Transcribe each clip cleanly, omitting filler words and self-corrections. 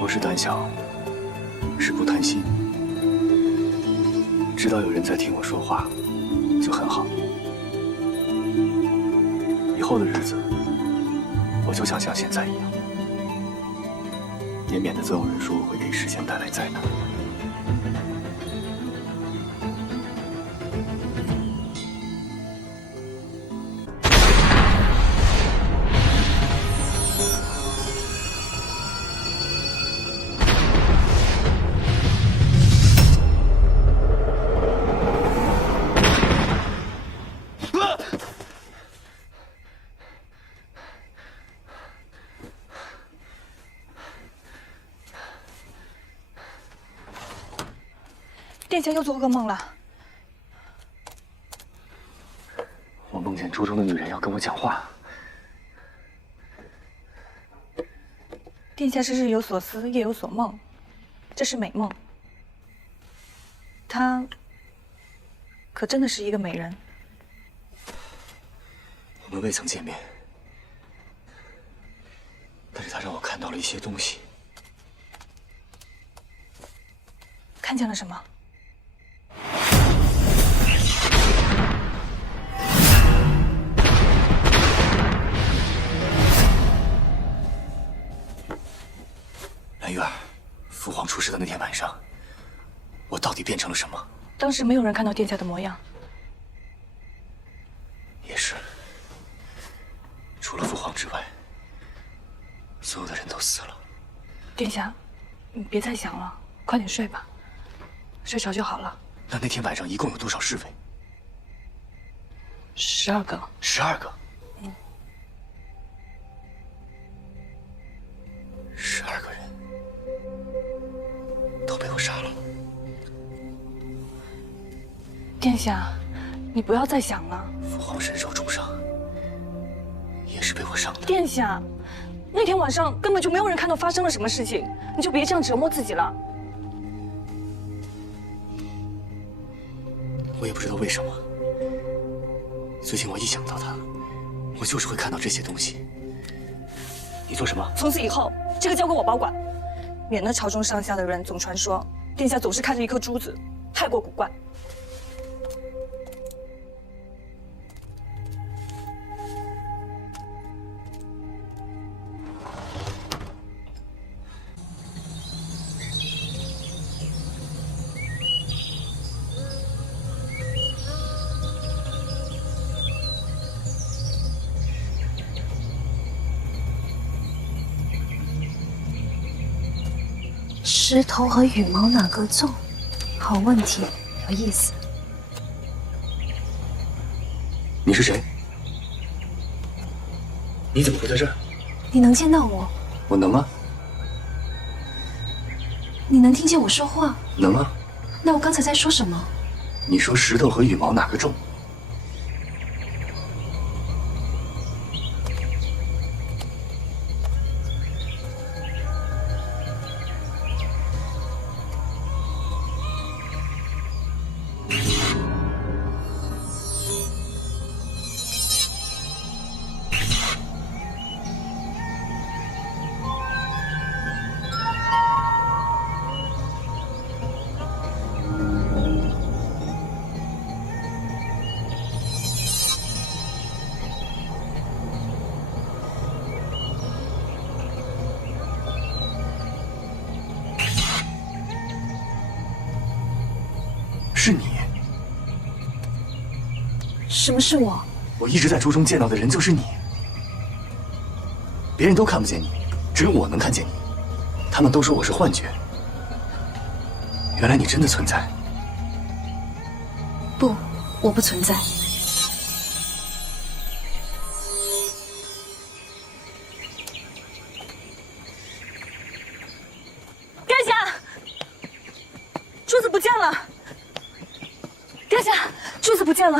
不是胆小，是不贪心。知道有人在听我说话，就很好。以后的日子，我就想像现在一样，也免得总有人说我会给时间带来灾难。殿下又做噩梦了。我梦见猪中的女人要跟我讲话。殿下是日有所思，夜有所梦，这是美梦。她可真的是一个美人。我们未曾见面，但是他让我看到了一些东西。看见了什么？蓝月儿，父皇出事的那天晚上，我到底变成了什么？当时没有人看到殿下的模样。也是，除了父皇之外，所有的人都死了。殿下，你别再想了，快点睡吧，睡着就好了。那天晚上一共有多少侍卫12个。12个。12个人都被我杀了。殿下，你不要再想了。父皇身受重伤，也是被我伤的。殿下，那天晚上根本就没有人看到发生了什么事情，你就别这样折磨自己了。我也不知道为什么，最近我一想到他，我就是会看到这些东西。你做什么？从此以后，这个交给我保管，免得朝中上下的人总传说殿下总是看着一颗珠子，太过古怪。石头和羽毛哪个重？好问题，有意思。你是谁？你怎么会在这儿？你能见到我？我能吗？你能听见我说话？能啊。那我刚才在说什么？你说石头和羽毛哪个重？是你。什么是我？我一直在书中见到的人就是你。别人都看不见你，只有我能看见你。他们都说我是幻觉，原来你真的存在。不，我不存在。殿下，珠子不见了。殿下，珠子不见了。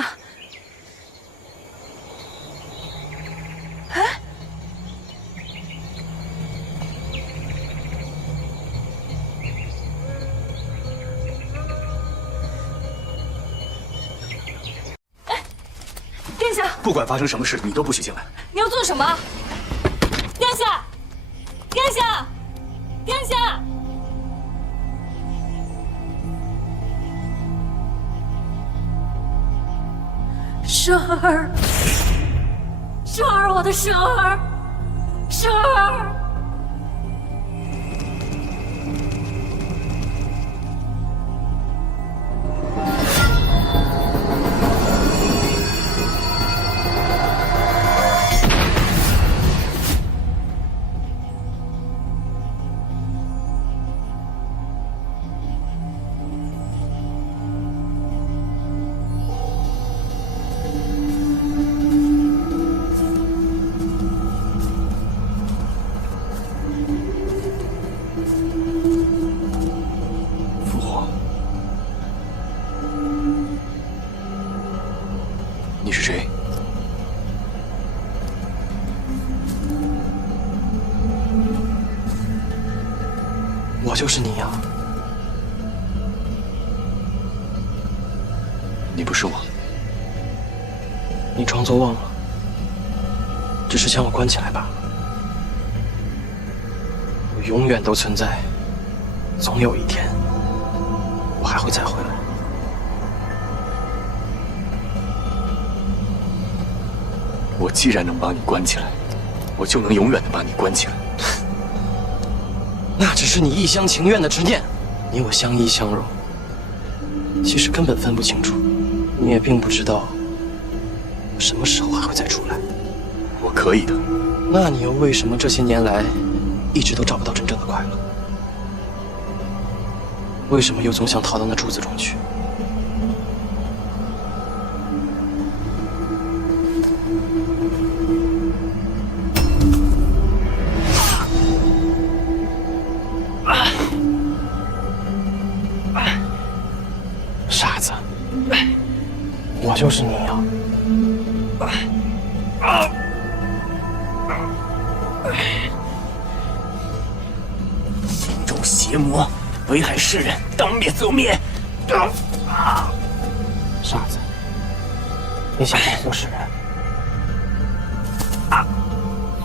哎，殿下，不管发生什么事，你都不许进来。你要做什么？殿下，殿下，殿下！生儿，生儿，我的生儿，生儿。父皇，你是谁？我就是你呀。你不是我。你装作忘了，只是将我关起来吧。我永远都存在，总有一天，我还会再回来。我既然能把你关起来，我就能永远的把你关起来。那只是你一厢情愿的执念，你我相依相融，其实根本分不清楚。你也并不知道，我什么时候还会再出来。我可以的。那你又为什么这些年来一直都找不到真正的快乐？为什么又总想逃到那柱子中去？傻子，我就是你呀！心中邪魔，危害世人，当灭则灭。傻子，你想保护世人？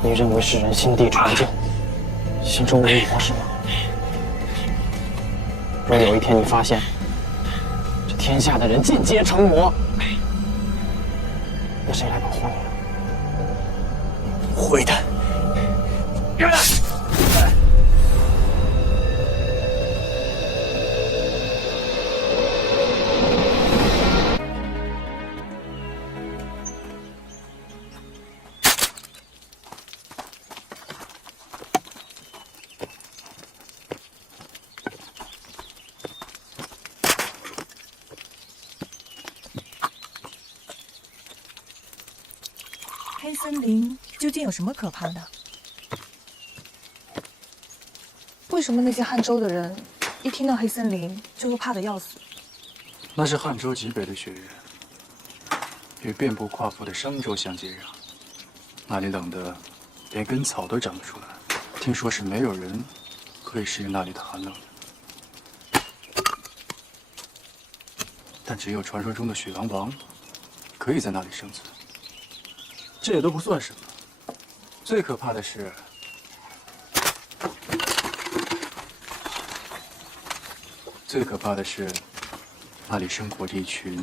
你认为世人心地纯净，心中无魔是吗？若有一天你发现这天下的人尽皆成魔，那谁来保护你呢？不会的。黑森林究竟有什么可怕的？为什么那些汉州的人一听到黑森林就会怕得要死？那是汉州极北的雪原，与遍布夸父的商州相接壤，那里冷得连根草都长不出来。听说是没有人可以适应那里的寒冷的，但只有传说中的雪狼王可以在那里生存。这也都不算什么，最可怕的是，那里生活着一群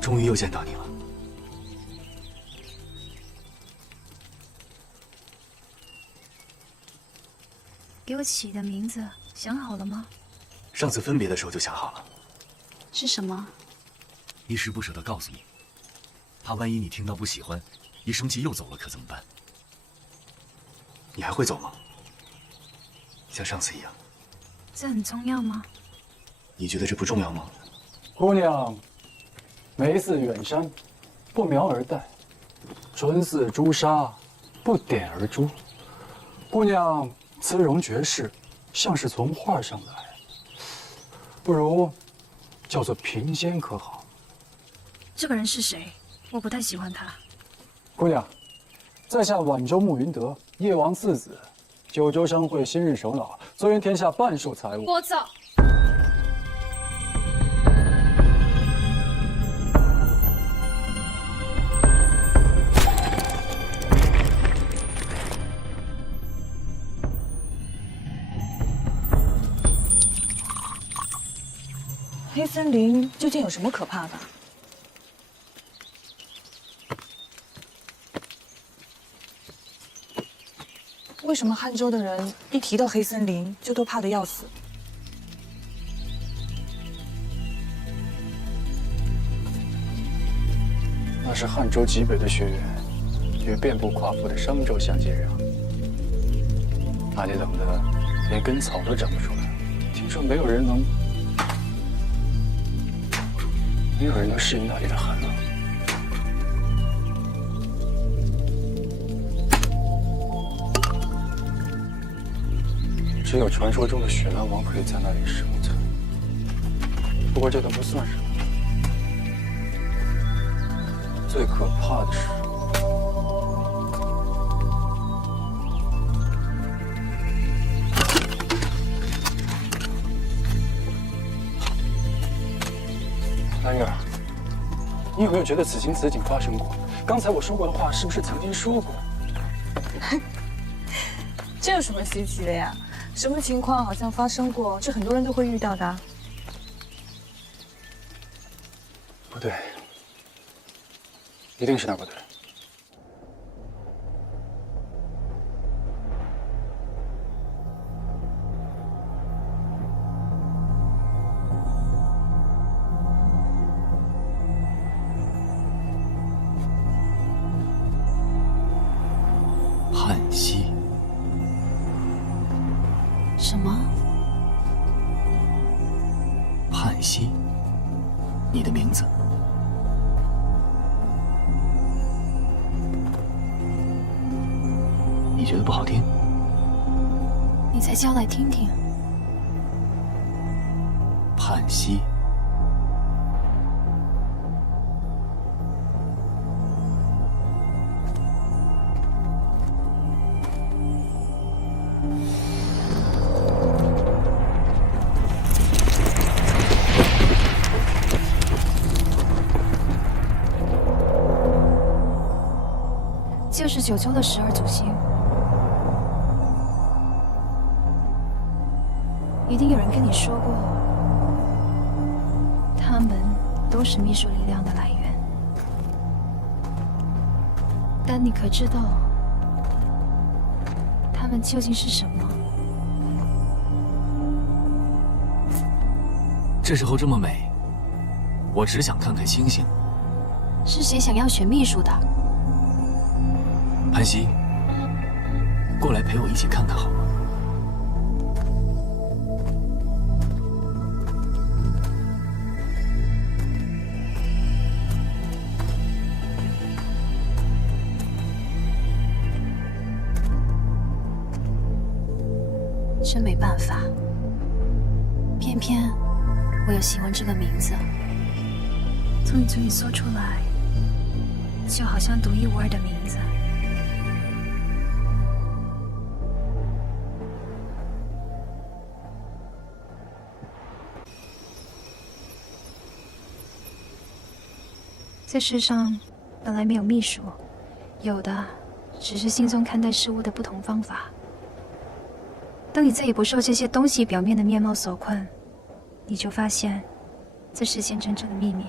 终于又见到你了。给我起的名字想好了吗？上次分别的时候就想好了，是什么？一时不舍得告诉你，怕万一你听到不喜欢，一生气又走了，可怎么办？你还会走吗？像上次一样？这很重要吗？你觉得这不重要吗？姑娘，眉似远山，不描而黛；唇似朱砂，不点而珠。姑娘姿容绝世，像是从画上来，不如叫做平仙可好？这个人是谁？我不太喜欢他。姑娘，在下宛州慕云德，叶王四子，九州商会新任首脑，坐拥天下半数财物。聒噪！黑森林究竟有什么可怕的？为什么汉州的人一提到黑森林就都怕得要死？那是汉州极北的雪原，与遍布夸父的商州相接壤。那里冷得连根草都长不出来，听说没有人能适应那里的寒冷。只有传说中的雪狼王可以在那里生存。不过这都不算什么，最可怕的是，兰月儿，你有没有觉得此情此景发生过？刚才我说过的话，是不是曾经说过？这有什么稀奇的呀？什么情况好像发生过，这很多人都会遇到的啊。不对，一定是哪儿不对。泮溪。什么？泮溪，你的名字。你觉得不好听？你再叫来听听。泮溪。就是九州的12祖星，一定有人跟你说过，他们都是秘术力量的来源。但你可知道，他们究竟是什么？这时候这么美，我只想看看星星。是谁想要选秘书的？泮溪，过来陪我一起看看好吗？真没办法，偏偏我又喜欢这个名字，从你嘴里说出来，就好像独一无二的名字。在世上本来没有秘术，有的只是心中看待事物的不同方法。当你再也不受这些东西表面的面貌所困，你就发现这世间真正的秘密。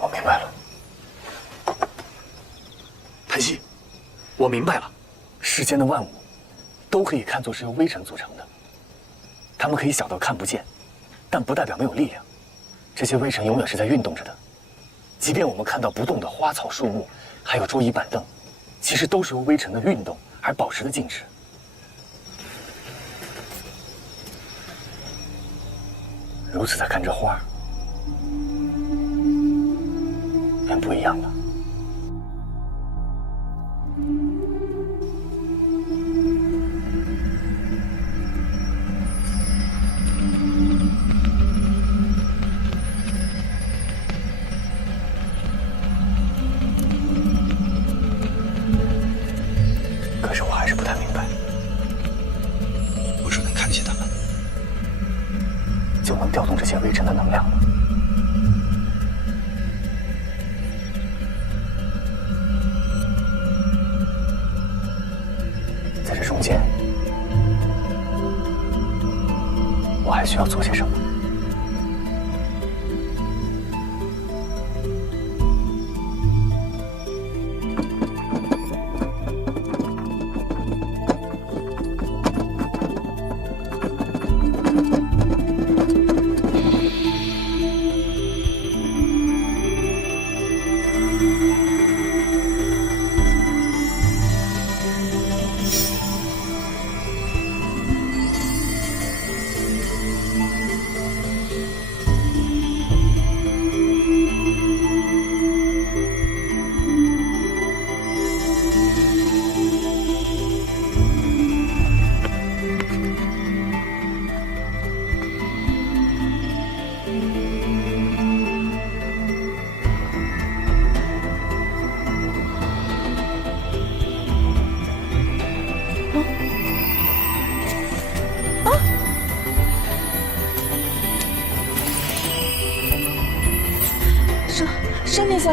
我明白了，泮溪，我明白了。世间的万物都可以看作是由微尘组成的，它们可以小到看不见，但不代表没有力量。这些微尘永远是在运动着的，即便我们看到不动的花草树木，还有桌椅板凳，其实都是由微尘的运动而保持的静止。如此在看这花，人不一样了。可是我还是不太明白，我说能看见他们，就能调动这些微尘的能量吗？在这中间，我还需要做些什么？圣殿下，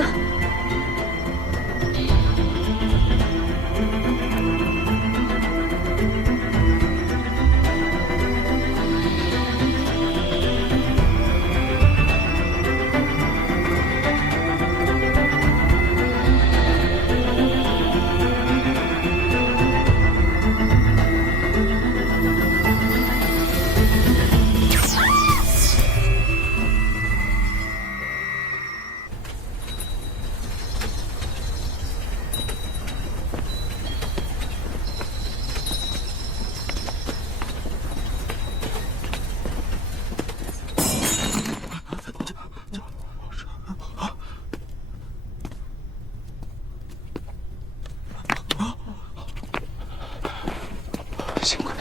幸亏，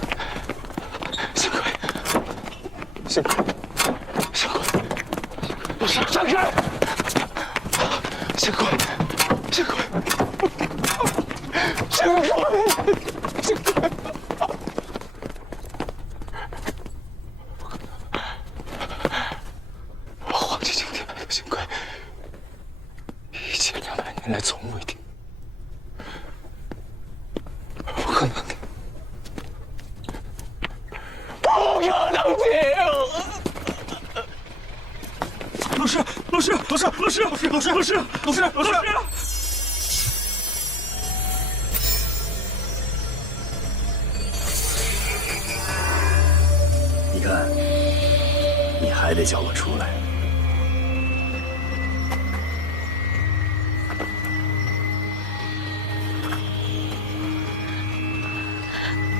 幸亏，幸亏，幸亏，不是上山！幸亏，幸亏，幸亏，幸亏！我皇帝今天没有幸亏，1200年来从未听，不可能的。不可能停！老师，老师，老师，老师，老师，老师，老师，老师，老师！你看，你还得叫我出来。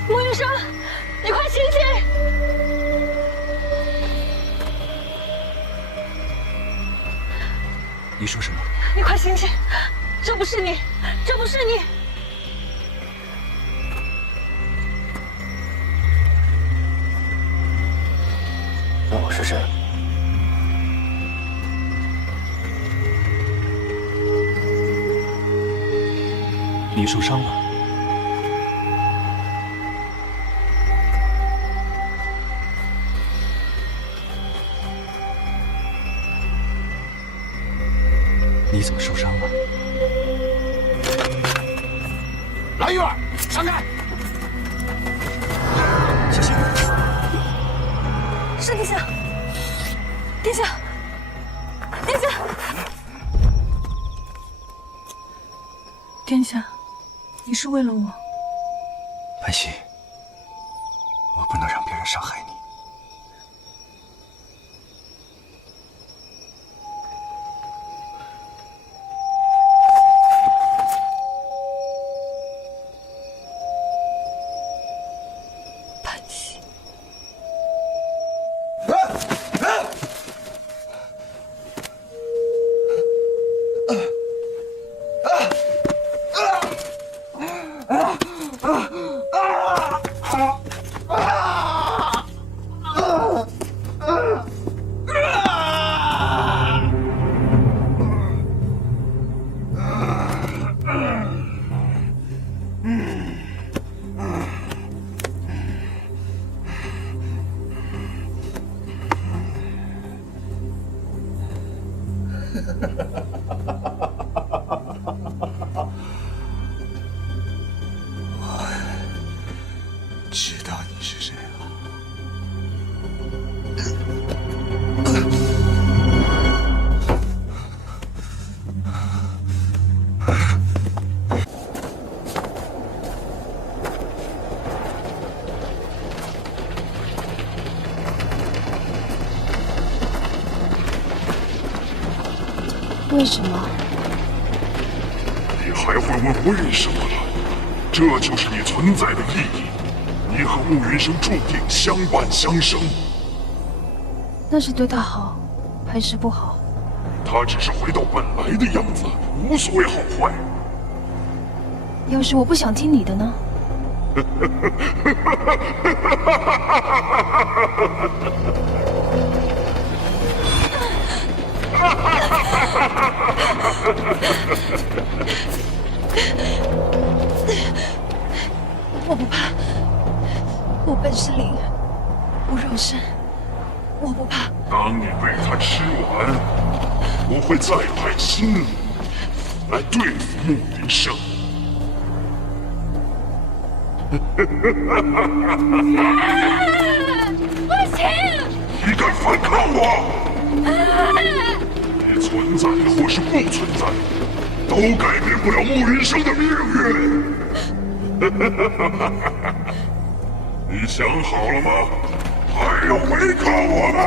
穆医生，你快醒醒！你说什么？你快醒醒！这不是你，这不是你！那我是谁？你受伤了。你怎么受伤了？蓝玉儿，闪开！小心！圣殿下，殿下，殿下，殿下，你是为了我。潘西，我不能让别人伤害你。潘西，我知道你是谁了。为什么？你还会问为什么了？这就是你存在的意义。你和慕云生注定相伴相生。那是对他好，还是不好？他只是回到本来的样子，无所谓好坏。要是我不想听你的呢？我不怕，我本是灵，无肉身，我不怕。当你被他吃完，我会再派新的来对付慕云生。不行！你敢反抗我？你存在或是不存在，都改变不了慕云生的命运。你想好了吗？还要违抗我吗？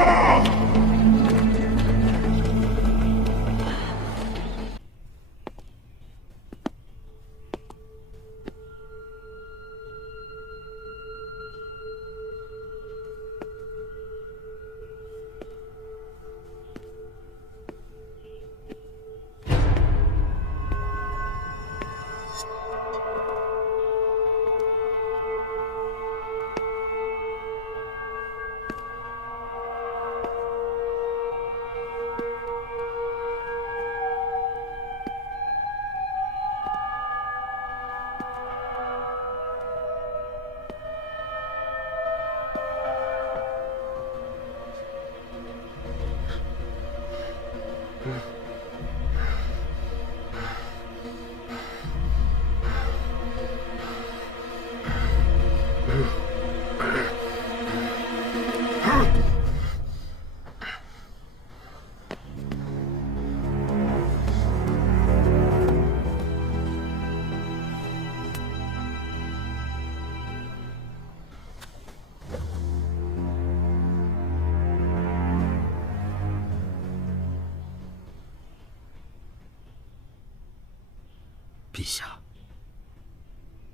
陛下，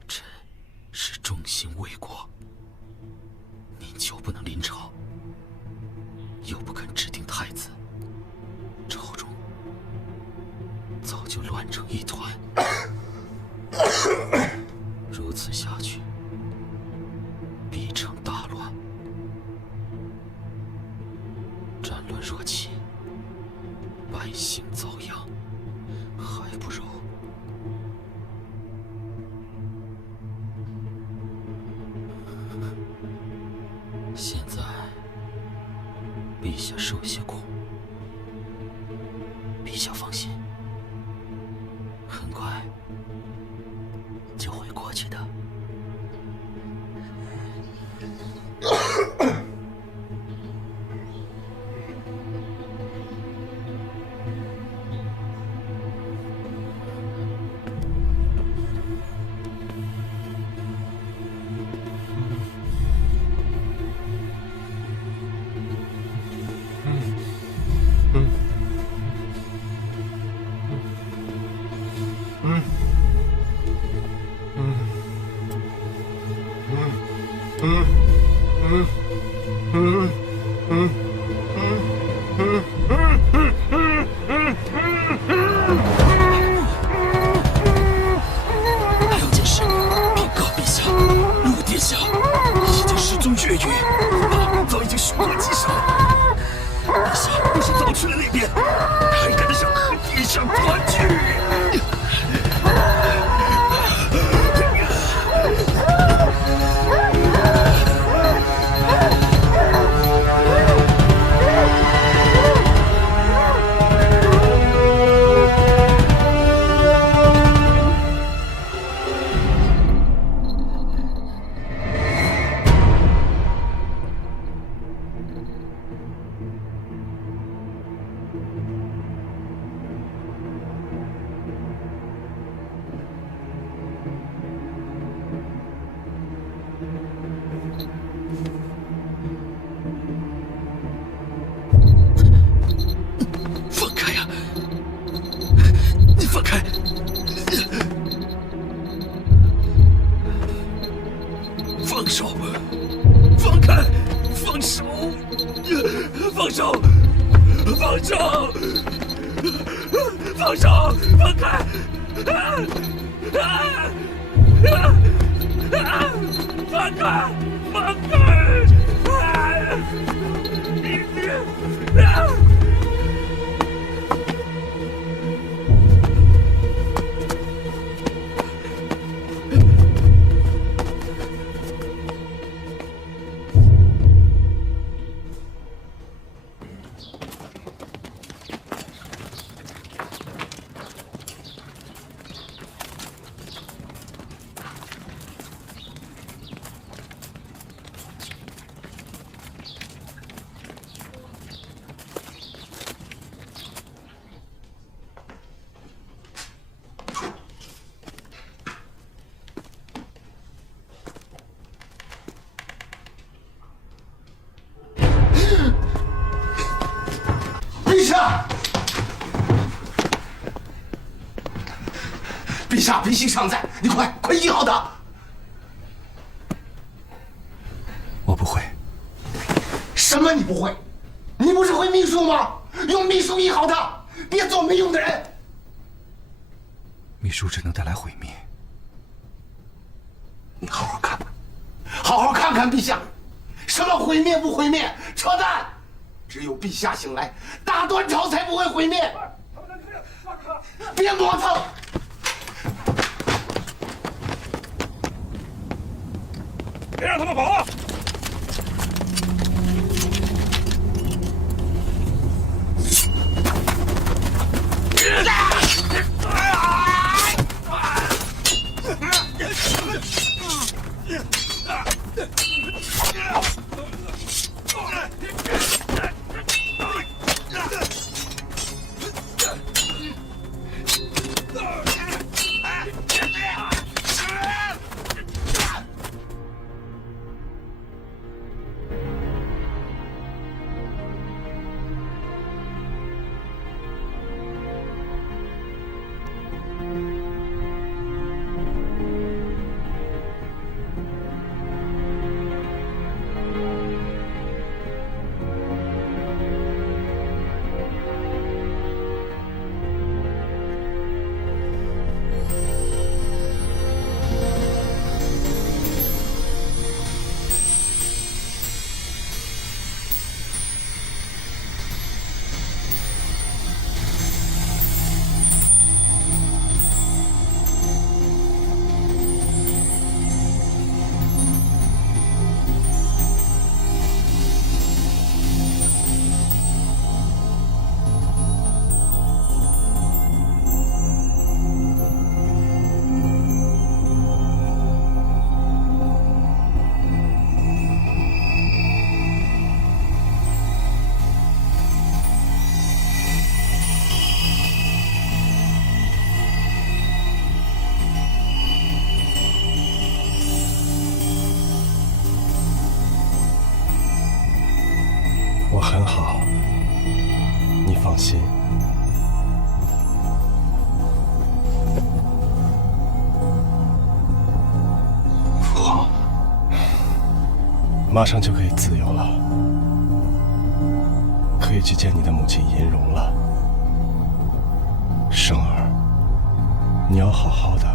臣是忠心为国。您就不能临朝，又不肯指定太子，朝中早就乱成一团。如此下去，必成大乱。战乱若起，百姓遭殃，还不如……现在，陛下受些苦，陛下放心，很快就会过去的。放手！放手！放开！放开！放开！陛下，陛下尚在，你快医好他！我不会。什么你不会？你不是会秘术吗？用秘术医好他，别做没用的人。秘术只能带来毁灭。你好好看看，好好看看陛下，什么毁灭不毁灭？扯淡！只有陛下醒来，大端朝才不会毁灭。别磨蹭！别让他们跑啊！我很好，你放心。父皇，马上就可以自由了，可以去见你的母亲银容了。生儿，你要好好的，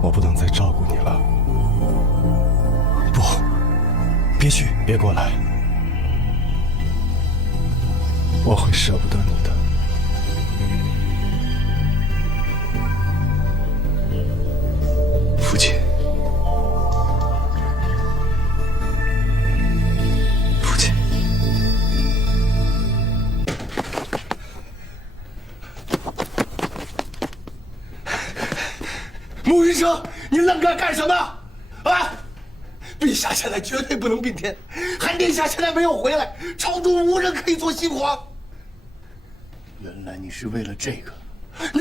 我不能再照顾你了。不，别去，别过来。我会舍不得你的。父亲，父亲，穆云生，你愣着干什么？啊！陛下现在绝对不能并天，韩殿下现在没有回来，朝中无人可以做新皇。原来你是为了这个，你。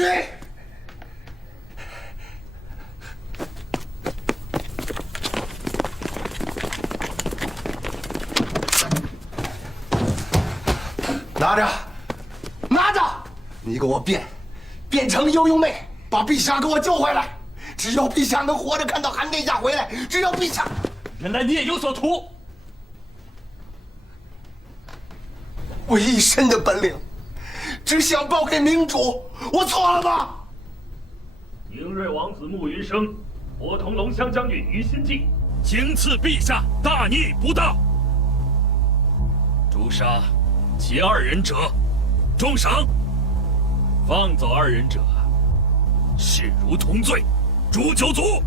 拿着，拿着！你给我变成幽幽妹，把陛下给我救回来！只要陛下能活着看到韩殿下回来，只要陛下……原来你也有所图。我一身的本领，只想报给明主，我错了吗？宁瑞王子慕云生，伙同龙骧将军于心计，经赐陛下大逆不道，诛杀其二人者，重赏；放走二人者，视如同罪，诛九族。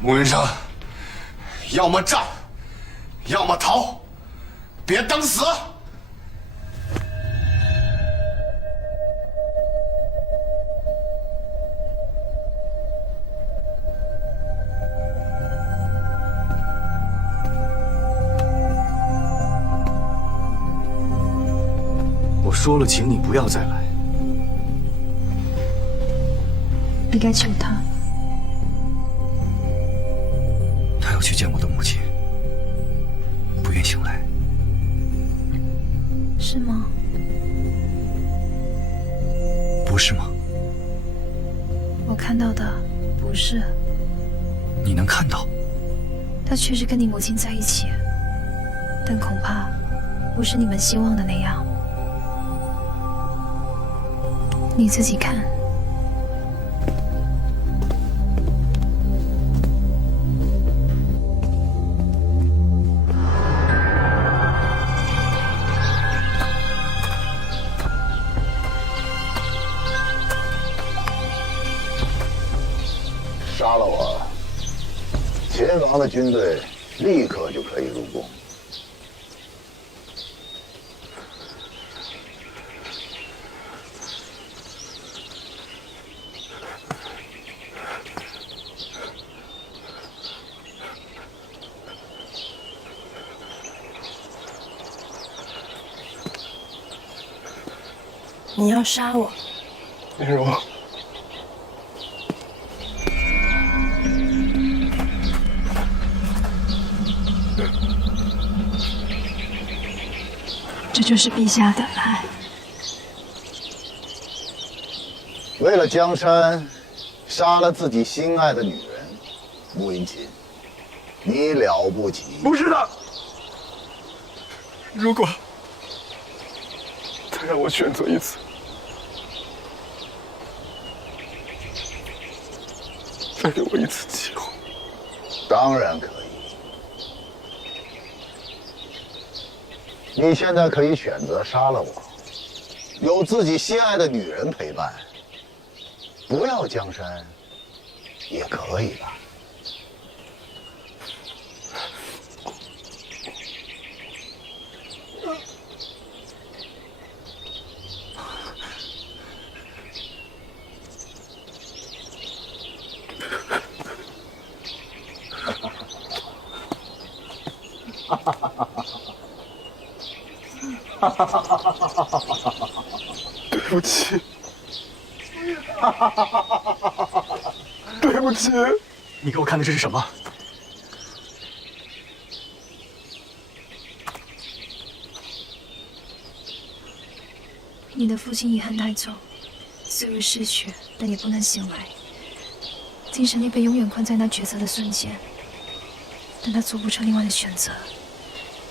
穆云生，要么战，要么逃，别等死！我说了，请你不要再来。你该救他。他要去见我的母亲，不愿醒来。是吗？不是吗？我看到的不是。你能看到？他确实跟你母亲在一起，但恐怕不是你们希望的那样。你自己看。杀了我，秦王的军队立刻就可以入宫。你要杀我？云柔。这就是陛下的爱。为了江山，杀了自己心爱的女人，穆云锦，你了不起。不是的，如果再让我选择一次，再给我一次机会。当然可以。你现在可以选择杀了我，有自己心爱的女人陪伴，不要江山也可以吧。对不起，对不起。你给我看的这是什么？你的父亲遗憾太重，虽未逝去，但也不能醒来。精神力被永远困在那抉择的瞬间，但他做不出另外的选择，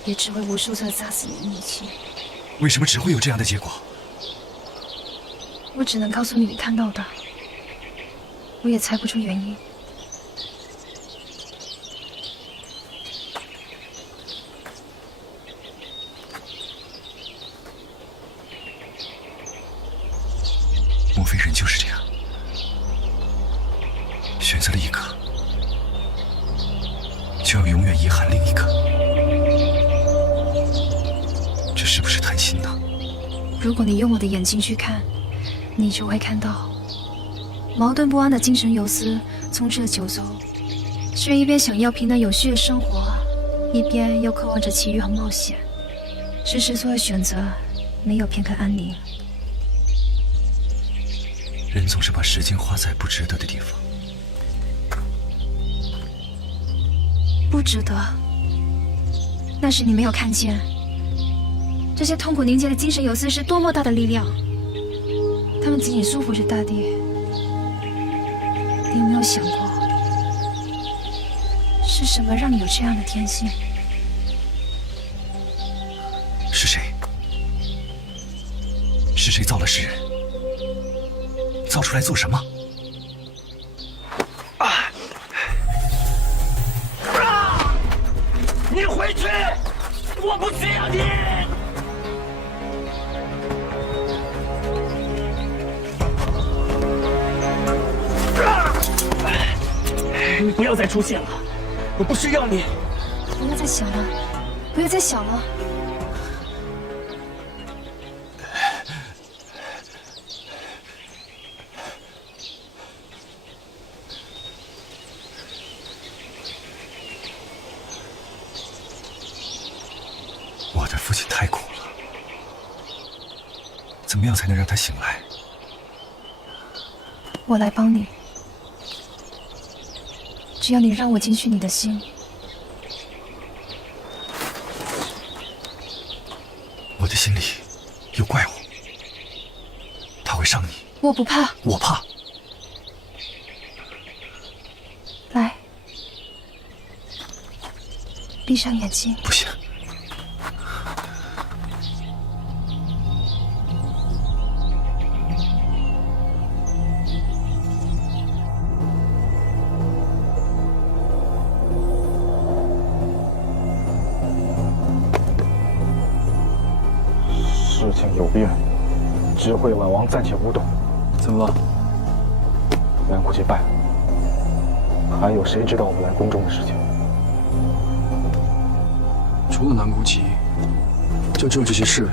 也只会无数次砸死你的母亲。为什么只会有这样的结果？我只能告诉你看到的，我也猜不出原因。莫非人就是这样，选择了一个，就要永远遗憾另一个？这是不是贪心呢？如果你用我的眼睛去看，你就会看到矛盾不安的精神游丝充斥了九州，却一边想要平淡有序的生活，一边又渴望着奇遇和冒险。只是做的选择没有片刻安宁。人总是把时间花在不值得的地方。不值得，那是你没有看见，这些痛苦凝结的精神游丝是多么大的力量，它们仅仅束缚着大地。你有没有想过，是什么让你有这样的天性？是谁？是谁造了世人？造出来做什么？你回去，我不需要你。你不要再出现了，我不需要你。不要再想了，不要再想了。我的父亲太苦了，怎么样才能让他醒来？我来帮你，只要你让我进去你的心。我的心里有怪物，他会伤你。我不怕。我怕。来，闭上眼睛。不行。事情有变，知会宛王暂且无动。怎么了？南谷节败了，还有谁知道我们来宫中的事情？除了南宫奇，就只有这些侍卫。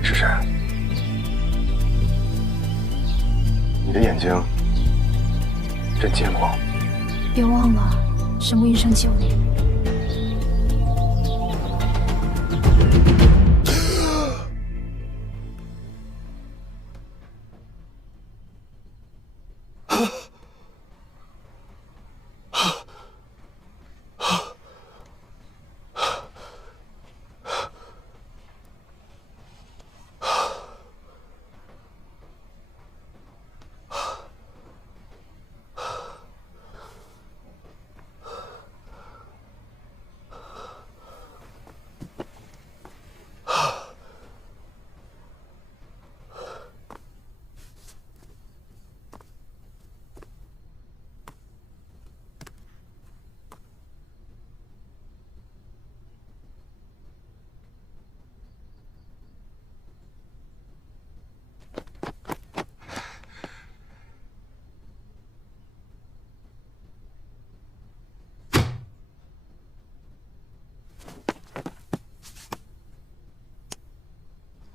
是谁？你的眼睛真见过。别忘了，是穆医生救你。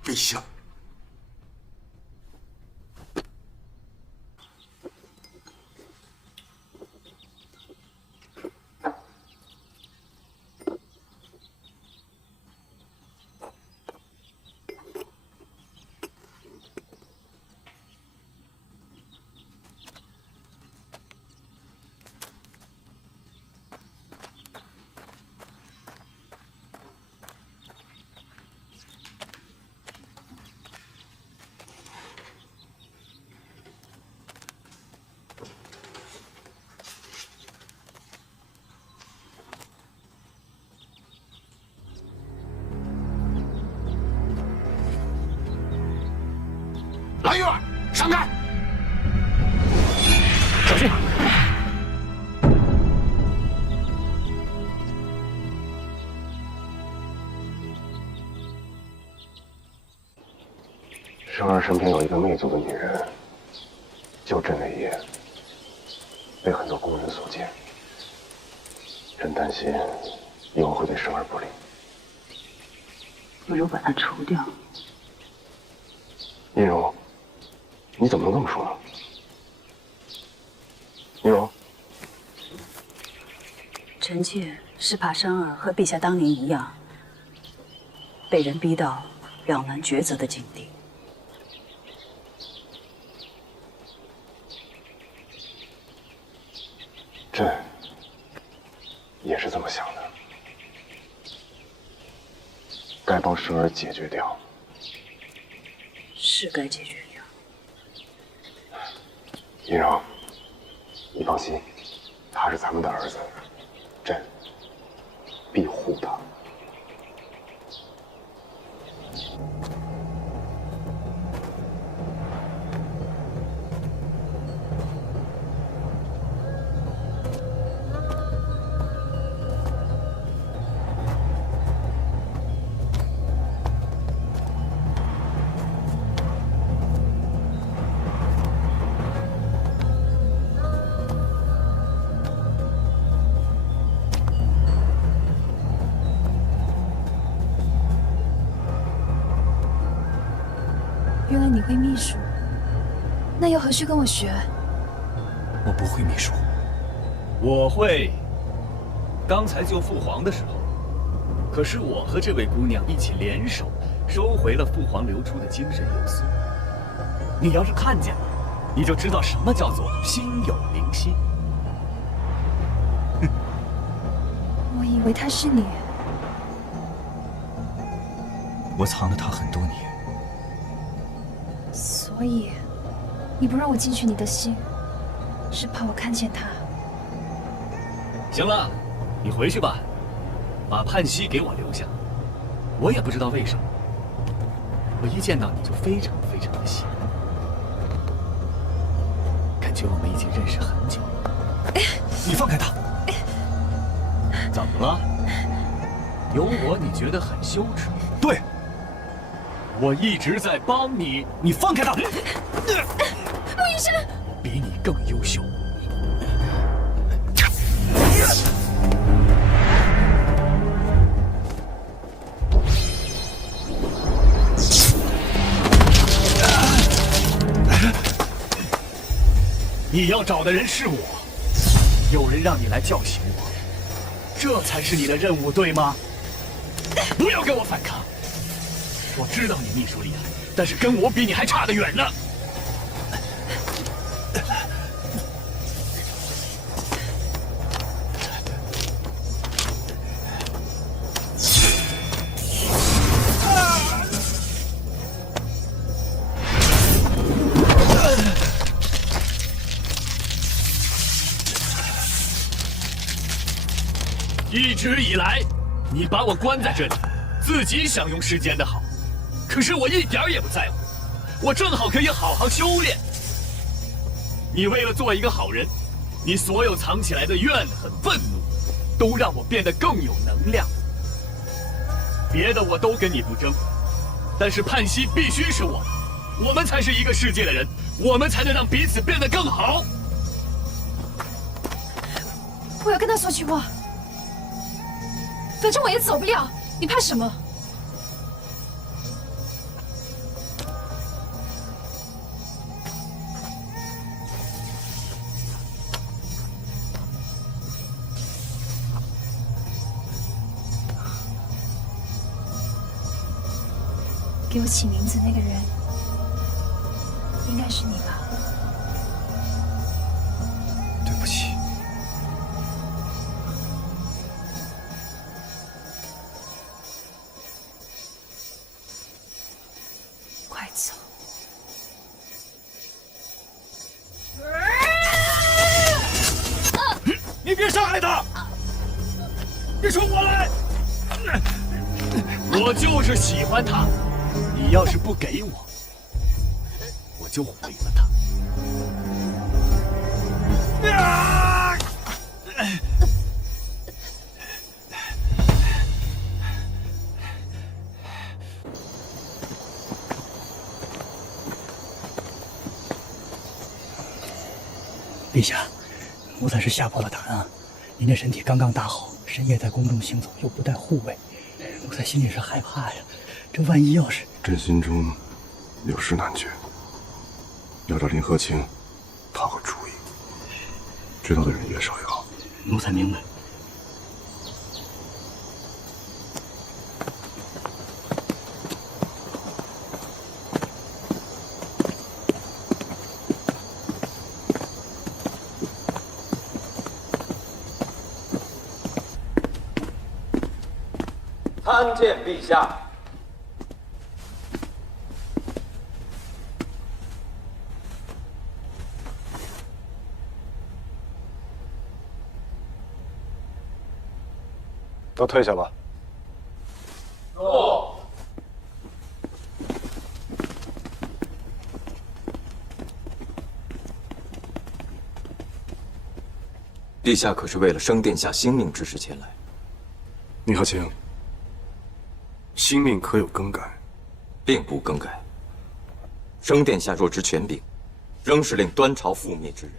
陛下。蓝月儿，闪开！小心！生儿身边有一个魅族的女人，就朕那夜被很多宫人所见，朕担心以后会对生儿不利。不如把他除掉。宁荣，你怎么能这么说呢？宁荣，臣妾是怕生儿和陛下当年一样，被人逼到两难抉择的境地。朕也是这么想的，该帮生儿解决掉。是该解决掉。宁荣，你放心，他是咱们的儿子，朕必护他。原来你会秘术，那又何须跟我学？我不会秘术。我会。刚才救父皇的时候，可是我和这位姑娘一起联手，收回了父皇流出的精神游丝。你要是看见了，你就知道什么叫做心有灵犀。我以为他是你。我藏了他很多年。所以，你不让我进去你的心，是怕我看见他。行了，你回去吧，把盼息给我留下。我也不知道为什么，我一见到你就非常非常的喜欢，感觉我们已经认识很久了。你放开他！怎么了？有我你觉得很羞耻？对。我一直在帮你，你放开他！穆医生，比你更优秀。你要找的人是我，有人让你来叫醒我，这才是你的任务，对吗？不要跟我反抗。我知道你秘术厉害，但是跟我比你还差得远呢。一直以来，你把我关在这里，自己享用世间的好。可是我一点也不在乎，我正好可以好好修炼。你为了做一个好人，你所有藏起来的怨恨、愤怒，都让我变得更有能量。别的我都跟你不争，但是盼息必须是我的，我们才是一个世界的人，我们才能让彼此变得更好。我要跟他说句话，反正我也走不了，你怕什么？给我起名字那个人，应该是你吧？对不起。快走！你别伤害他！你冲过来！我就是喜欢他，你要是不给我，我就毁了他。陛下，奴才是吓破了胆啊！您的身体刚刚打好，深夜在宫中行走又不带护卫，奴才心里是害怕呀。这万一要是……朕心中有事难决，要找林和清讨个主意。知道的人越少越好。奴才明白。参见陛下。都退下吧。诺。陛下可是为了生殿下兴命之事前来？宁和清，兴命可有更改？并不更改。生殿下若知权柄，仍是令端朝覆灭之人。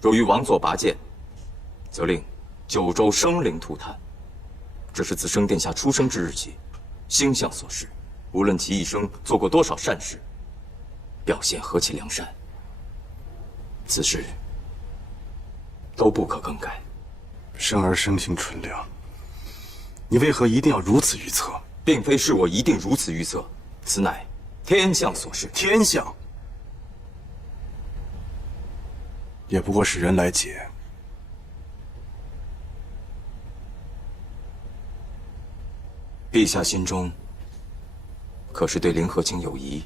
若欲王座拔剑，则令九州生灵涂炭。这是自生殿下出生之日起，星象所示。无论其一生做过多少善事，表现何其良善，此事都不可更改。生儿生性纯良，你为何一定要如此预测？并非是我一定如此预测，此乃天象所示。天象也不过是人来解。陛下心中可是对林和清有疑？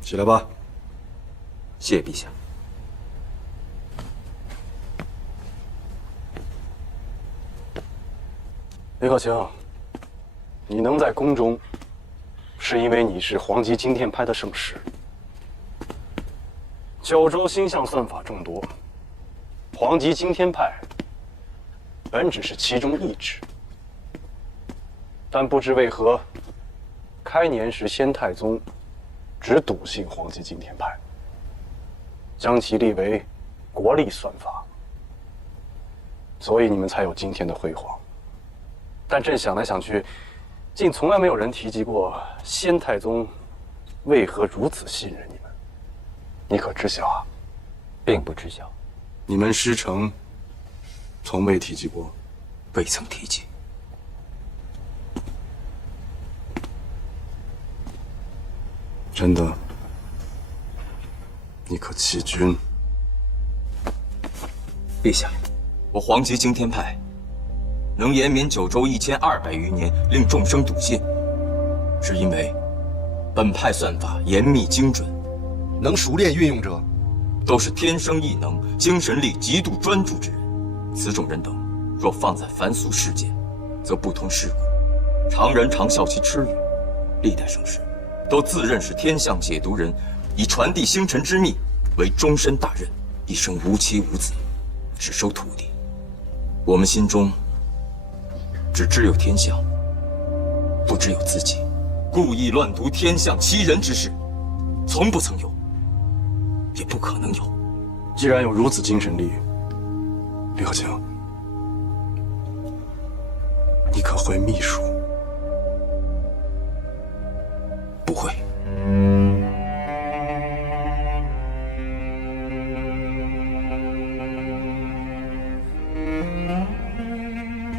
起来吧。谢陛下。林和清，你能在宫中，是因为你是黄极惊天派的圣师。九州星象算法众多，黄极惊天派本只是其中一支，但不知为何，开年时先太宗只笃信黄极惊天派，将其立为国力算法，所以你们才有今天的辉煌。但朕想来想去，竟从来没有人提及过先太宗为何如此信任你们。你可知晓啊？并不知晓。你们师承从未提及过？未曾提及。真的？你可弃军？陛下，我黄极惊天派能延绵九州1200余年，令众生笃信，是因为本派算法严密精准，能熟练运用者都是天生异能、精神力极度专注之人。此种人等，若放在凡俗世间，则不通世故，常人常笑其痴愚。历代圣师都自认是天象解读人，以传递星辰之秘为终身大任，一生无妻无子，只收徒弟。我们心中只有天象，不只有自己。故意乱读天象欺人之事，从不曾有，也不可能有。既然有如此精神力，李和清，你可会秘术？不会。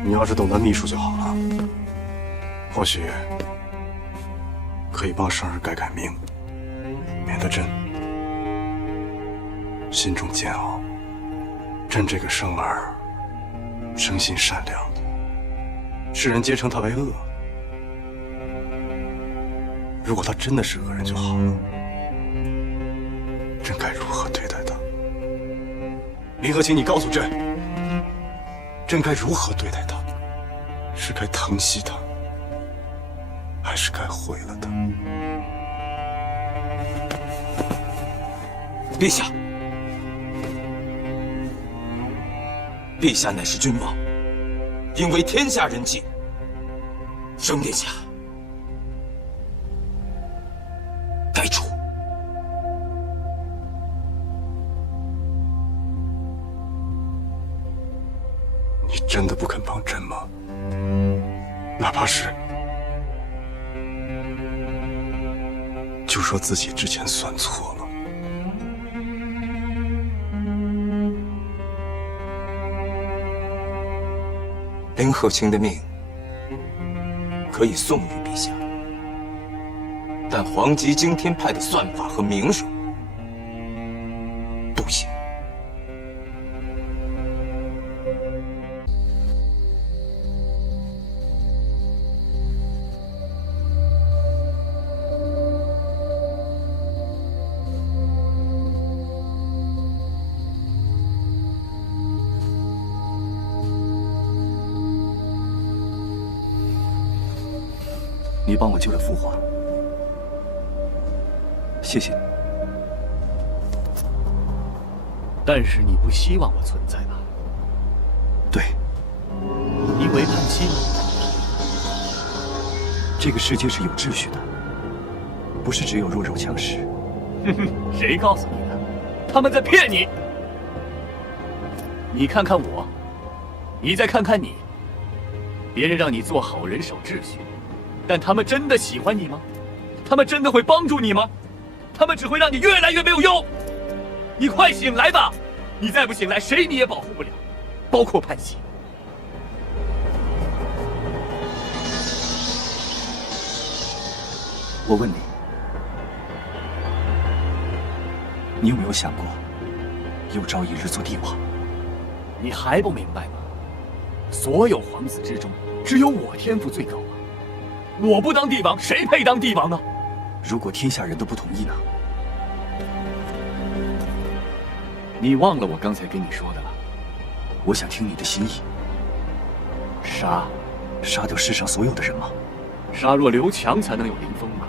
你要是懂得秘术就好了。或许可以帮生儿改改名，免得朕心中煎熬。朕这个生儿生性善良，世人皆称他为恶。如果他真的是恶人就好了，朕该如何对待他？林和，请你告诉朕，朕该如何对待他？是该疼惜他，还是该毁了他？陛下，陛下乃是君王，应为天下人敬。升殿下，该处。你真的不肯帮朕吗？哪怕是就说自己之前算错了。林和清的命可以送与陛下，但黄极惊天派的算法和名声不行。你帮我救了父皇，谢谢你。但是你不希望我存在吧？对，因为叛亲。这个世界是有秩序的，不是只有弱肉强食。哼哼，谁告诉你的？他们在骗你。你看看我，你再看看你，别人让你做好人守秩序。但他们真的喜欢你吗？他们真的会帮助你吗？他们只会让你越来越没有用。你快醒来吧！你再不醒来，谁你也保护不了，包括潘西。我问你，你有没有想过，有朝一日做帝王？你还不明白吗？所有皇子之中，只有我天赋最高啊！我不当帝王，谁配当帝王呢？如果天下人都不同意呢？你忘了我刚才跟你说的了？我想听你的心意。杀掉世上所有的人吗？杀若刘强才能有林峰吗？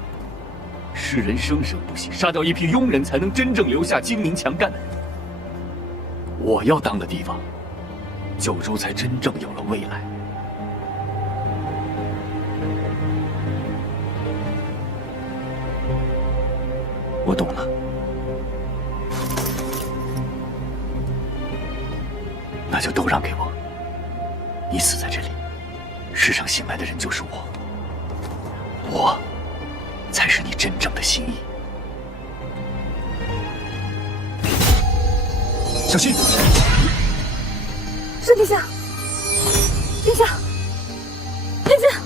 世人生生不息，杀掉一批庸人才能真正留下精明强干的人。我要当的地方，九州才真正有了未来。我懂了，那就都让给我。你死在这里，世上醒来的人就是我，我才是你真正的心意。小心！是陛下，陛下，陛下！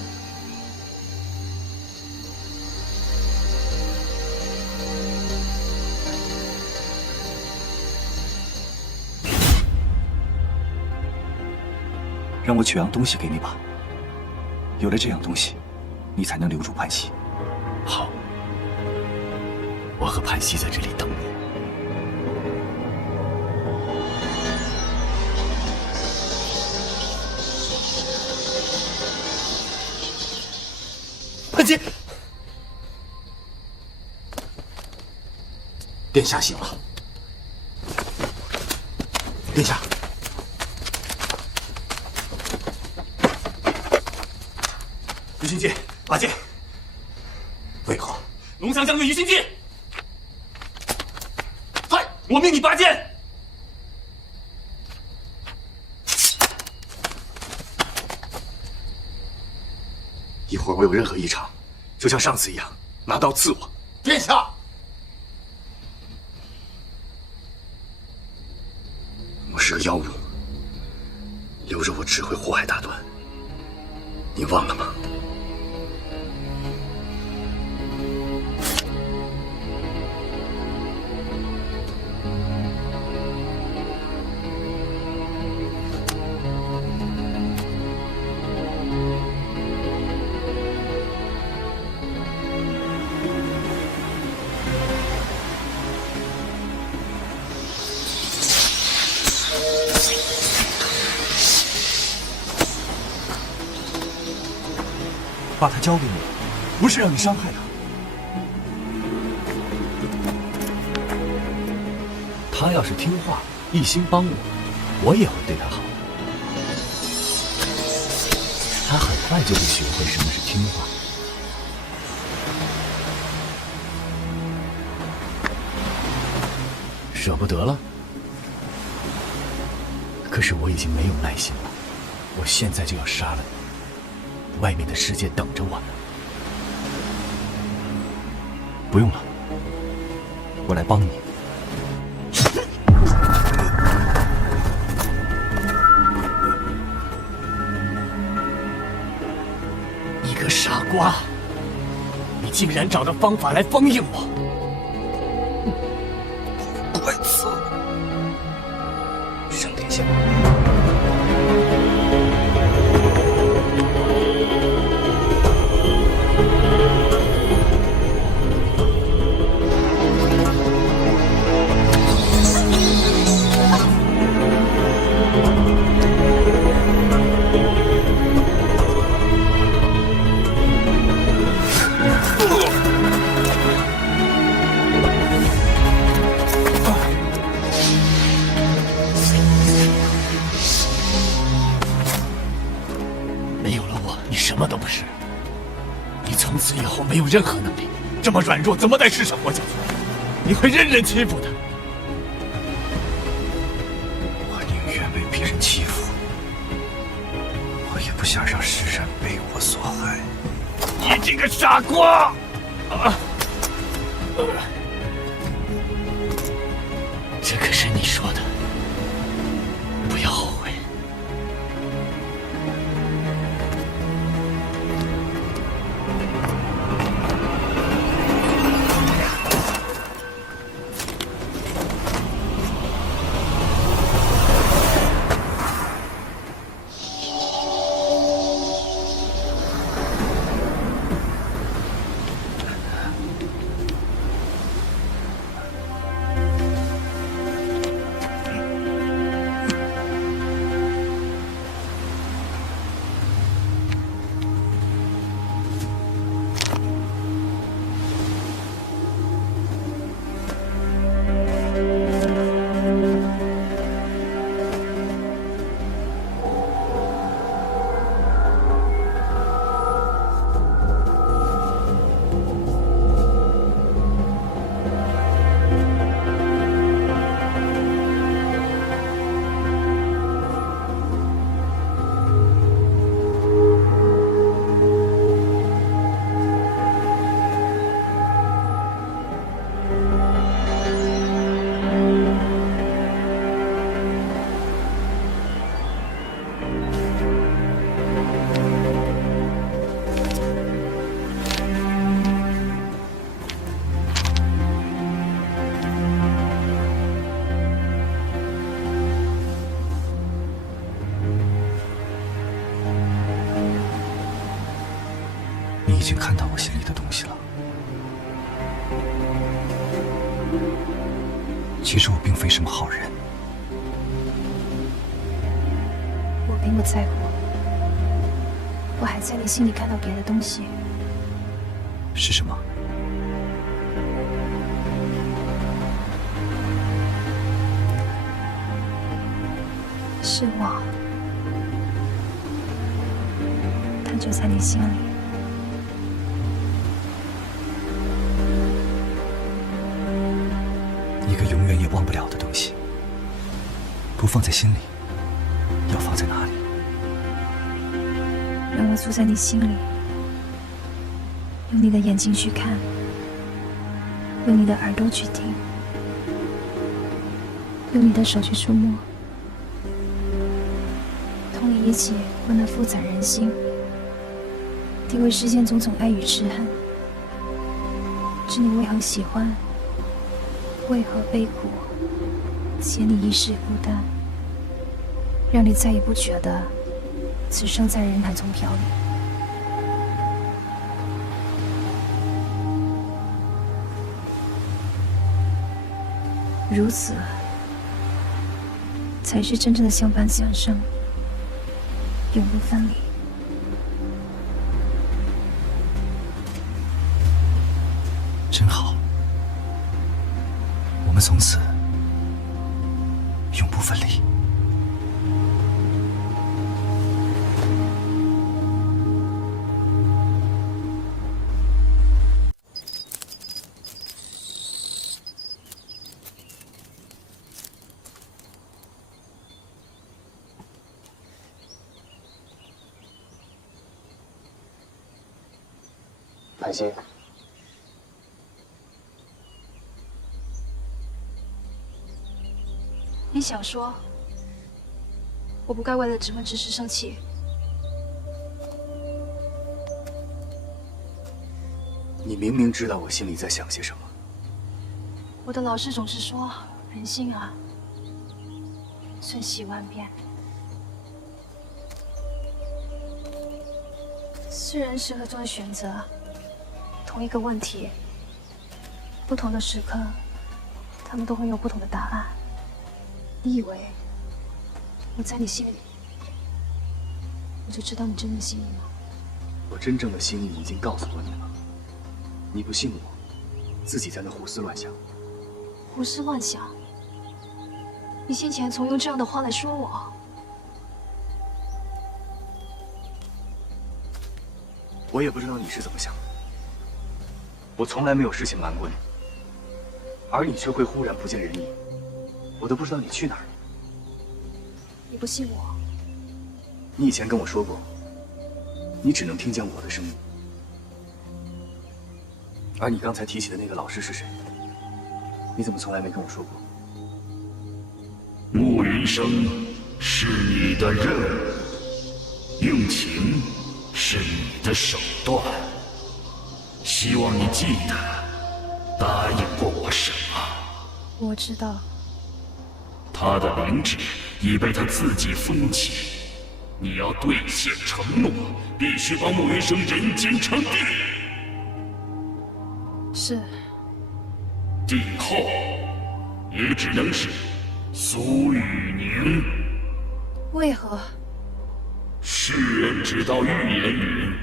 让我取样东西给你吧。有了这样东西，你才能留住潘西。好，我和潘西在这里等你。潘西，殿下醒了。殿下。于心计，拔剑。为何？龙翔将军于心计，嗨！我命你拔剑。一会儿我有任何异常，就像上次一样，拿刀刺我。殿下，我是个妖物，留着我只会祸害大端。你忘了吗？把他交给你，不是让你伤害他。他要是听话，一心帮我，我也会对他好。他很快就会学会什么是听话。舍不得了？可是我已经没有耐心了，我现在就要杀了你，外面的世界等着我呢。不用了，我来帮你。你个傻瓜，你竟然找到方法来封印我！怪此，圣殿下。什么都不是，你从此以后没有任何能力，这么软弱，怎么在世上活下去？你会任人欺负的。我宁愿被别人欺负，我也不想让世人被我所害。你这个傻瓜！这可是你说的，不要后悔。你已经看到我心里的东西了。其实我并非什么好人。我并不在乎，我还在你心里看到别的东西。是什么？是我，它就在你心里。一个永远也忘不了的东西，不放在心里，要放在哪里？让我坐在你心里，用你的眼睛去看，用你的耳朵去听，用你的手去触摸，同你一起为那负载人心，体会世间种种爱与痴恨，知你为何喜欢，为何悲苦，解你一世孤单，让你再也不觉得此生在人海中飘零。如此，才是真正的相伴相生，永不分离。真好，我们从此永不分离。潘西，你想说，我不该为了质问之事生气？你明明知道我心里在想些什么。我的老师总是说，人性啊，瞬息万变。是人适合做的选择，同一个问题，不同的时刻，他们都会有不同的答案。你以为我在你心里，我就知道你真正的心意吗？我真正的心意已经告诉过你了，你不信我，自己在那胡思乱想。胡思乱想？你先前总用这样的话来说我。我也不知道你是怎么想的，我从来没有事情瞒过你，而你却会忽然不见人影，我都不知道你去哪儿了。你不信我？你以前跟我说过，你只能听见我的声音。而你刚才提起的那个老师是谁？你怎么从来没跟我说过？慕云生是你的任务，用情是你的手段。希望你记得答应过我什么。我知道。他的灵旨已被他自己封起，你要兑现承诺，必须帮慕云生人间称帝。是。帝后也只能是苏雨宁。为何？世人知道预言云，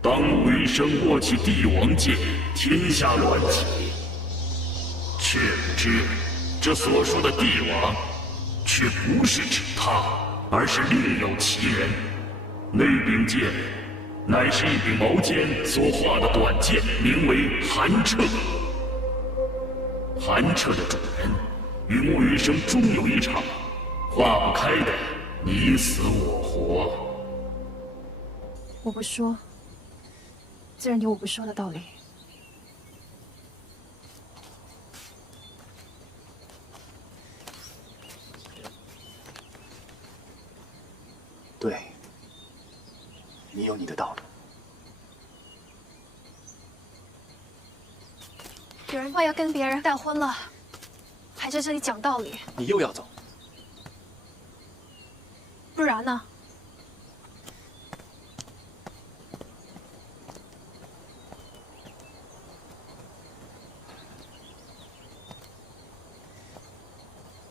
当慕云生握起帝王剑，天下乱起，却不知这所说的帝王，却不是指他，而是另有其人。那柄剑，乃是一柄毛尖所画的短剑，名为寒彻。寒彻的主人与慕云生终有一场化不开的你死我活。我不说，自然有我不说的道理。对，你有你的道理。有人快要跟别人订婚了，还在这里讲道理。你又要走？不然呢？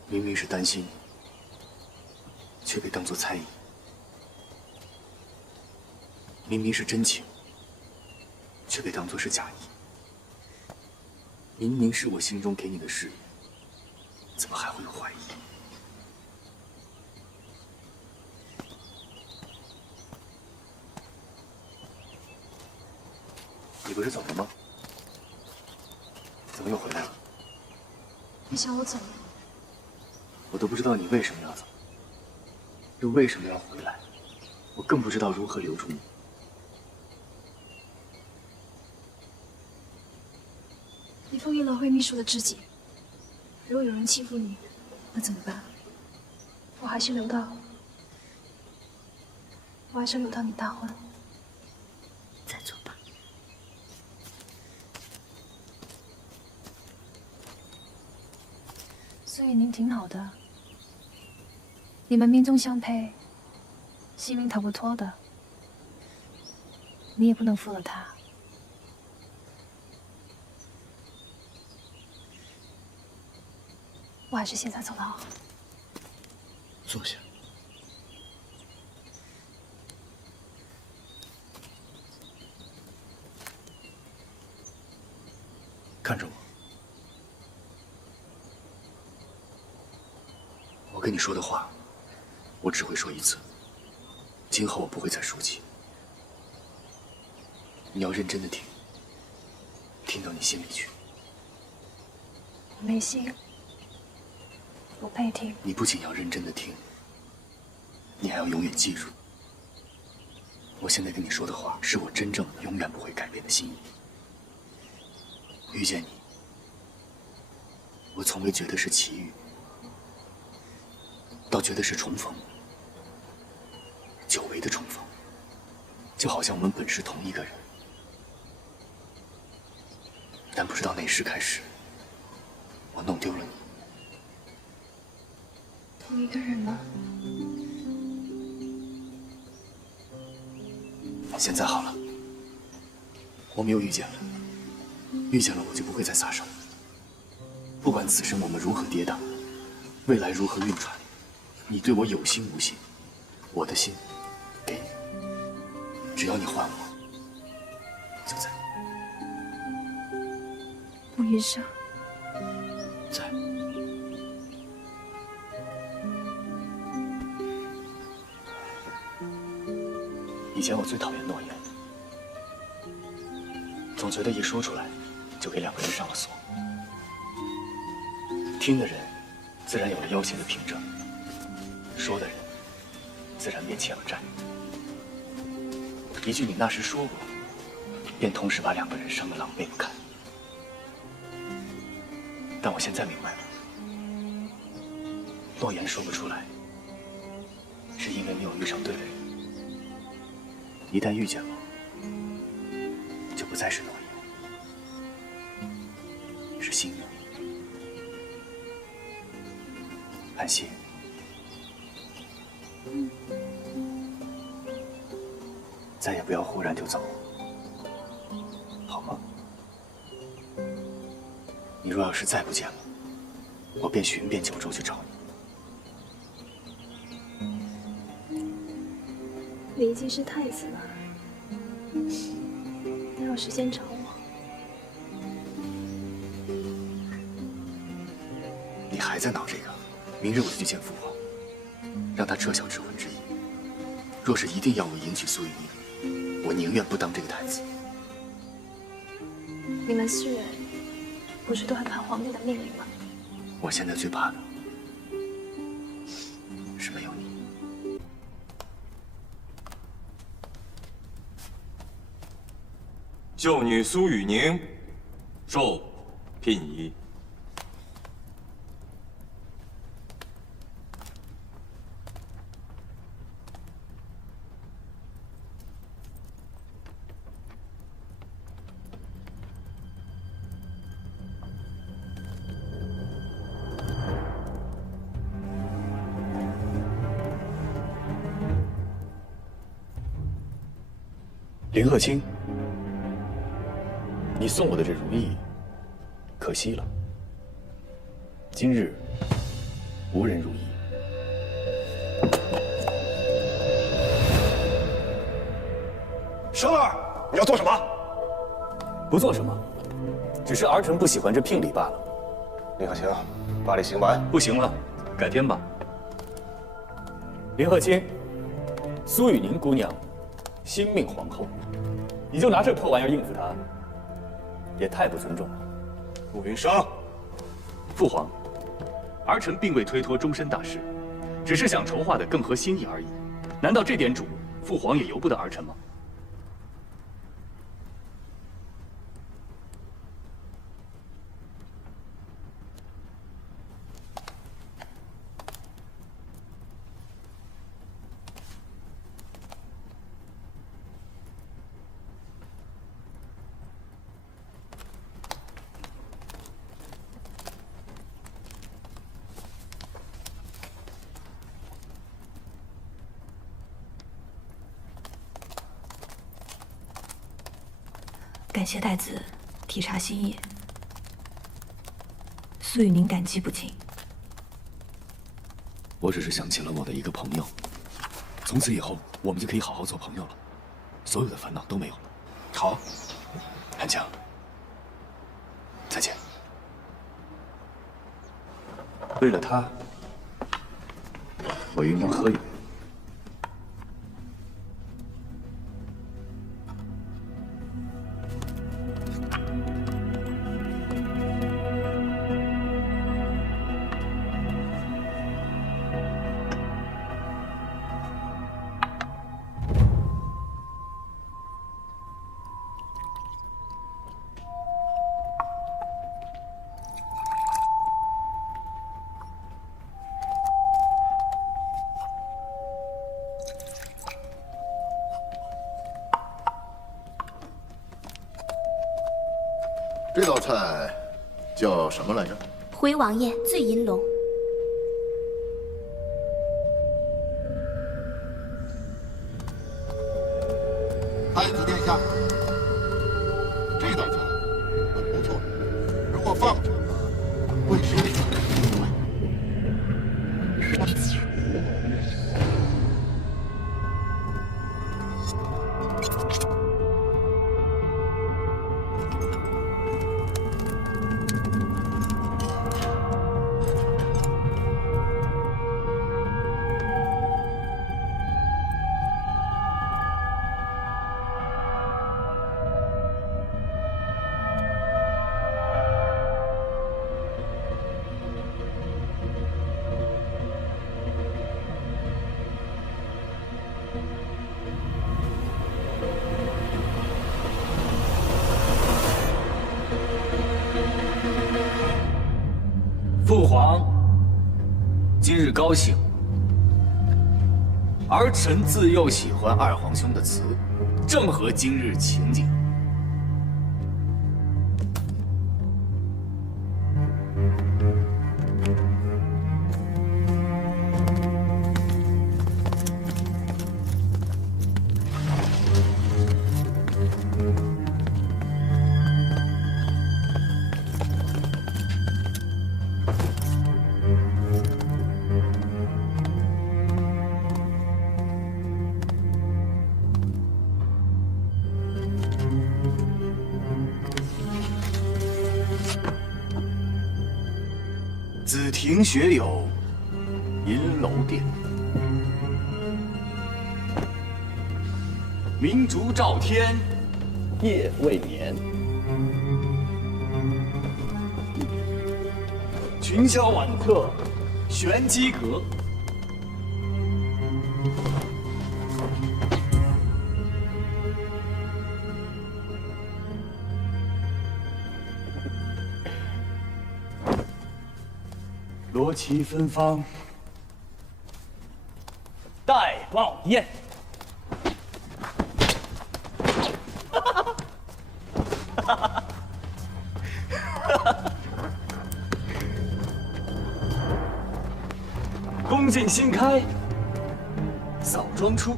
明明是担心，却被当作猜疑；明明是真情，却被当作是假意；明明是我心中给你的事，怎么还会有怀疑？你不是走了吗？怎么又回来了？你想我怎么？我都不知道你为什么要走，又为什么要回来，我更不知道如何留住你。你封印了会秘书的知己，如果有人欺负你，那怎么办？我还是留到你大婚再做吧。所以您挺好的，你们命中相配，性命逃不脱的，你也不能负了他。我还是现在走的好。坐下。看着我。我跟你说的话，我只会说一次，今后我不会再说起。你要认真的听，听到你心里去。我没心，不配听。你不仅要认真的听，你还要永远记住，我现在跟你说的话，是我真正永远不会改变的心意。遇见你，我从未觉得是奇遇，倒觉得是重逢，久违的重逢，就好像我们本是同一个人。但不知道哪时开始，我弄丢了你。同一个人吗？现在好了，我们又遇见了，遇见了我就不会再撒手。不管此生我们如何跌宕，未来如何运转，你对我有心无心，我的心给你，只要你还我，就在。陆云生，在。以前我最讨厌诺言，总觉得一说出来就给两个人上了锁。听的人自然有了要挟的凭证，说的人自然便欠了债。一句你那时说过，便同时把两个人伤得狼狈不堪。但我现在明白了，诺言说不出来，是因为没有遇上对的人。一旦遇见我，就不再是诺言，是信任。安心。再也不要忽然就走，好吗？你若要是再不见了，我便寻遍九州去找你。你已经是太子了，哪有时间找我？你还在闹这个？明日我就去见父皇，让他撤销指婚之意。若是一定要我迎娶苏雨宁，我宁愿不当这个太子。你们4人不是都很怕皇帝的命令吗？我现在最怕的是没有你。秀女苏雨宁，受聘仪。林鹤清，你送我的这如意，可惜了。今日无人如意。生儿，你要做什么？不做什么，只是儿臣不喜欢这聘礼罢了。林鹤清，把礼行完。不行了，改天吧。林鹤清，苏雨宁姑娘新命皇后，你就拿这破玩意儿应付她，也太不尊重了。陆云生，父皇，儿臣并未推脱终身大事，只是想筹划的更合心意而已。难道这点主，父皇也由不得儿臣吗？感谢太子体察心意，苏雨宁感激不尽。我只是想起了我的一个朋友，从此以后我们就可以好好做朋友了，所有的烦恼都没有了。好，韩江，再见。为了他，我与你合影。这道菜叫什么来着？回王爷醉银龙。太子殿下，这道菜很不错，如果放着，会使你很意外。父皇今日高兴，儿臣自幼喜欢二皇兄的词，正合今日情景。子庭学友，银楼殿。明烛照天，夜未眠。群霄晚侧，玄机阁。罗旗芬芳，戴帽宴。恭敬新开，扫庄出。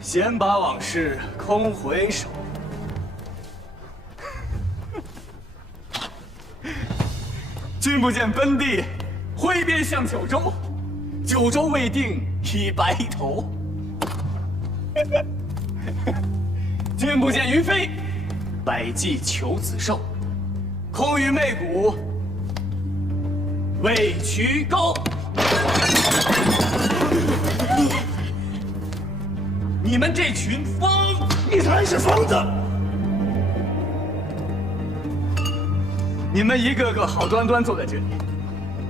闲把往事空回首。君不见奔地，挥鞭向九州，九州未定已白头。君不见于飞，百计求子寿，空余媚骨为渠沟。你们这群疯，你才是疯子！你们一个个好端端坐在这里，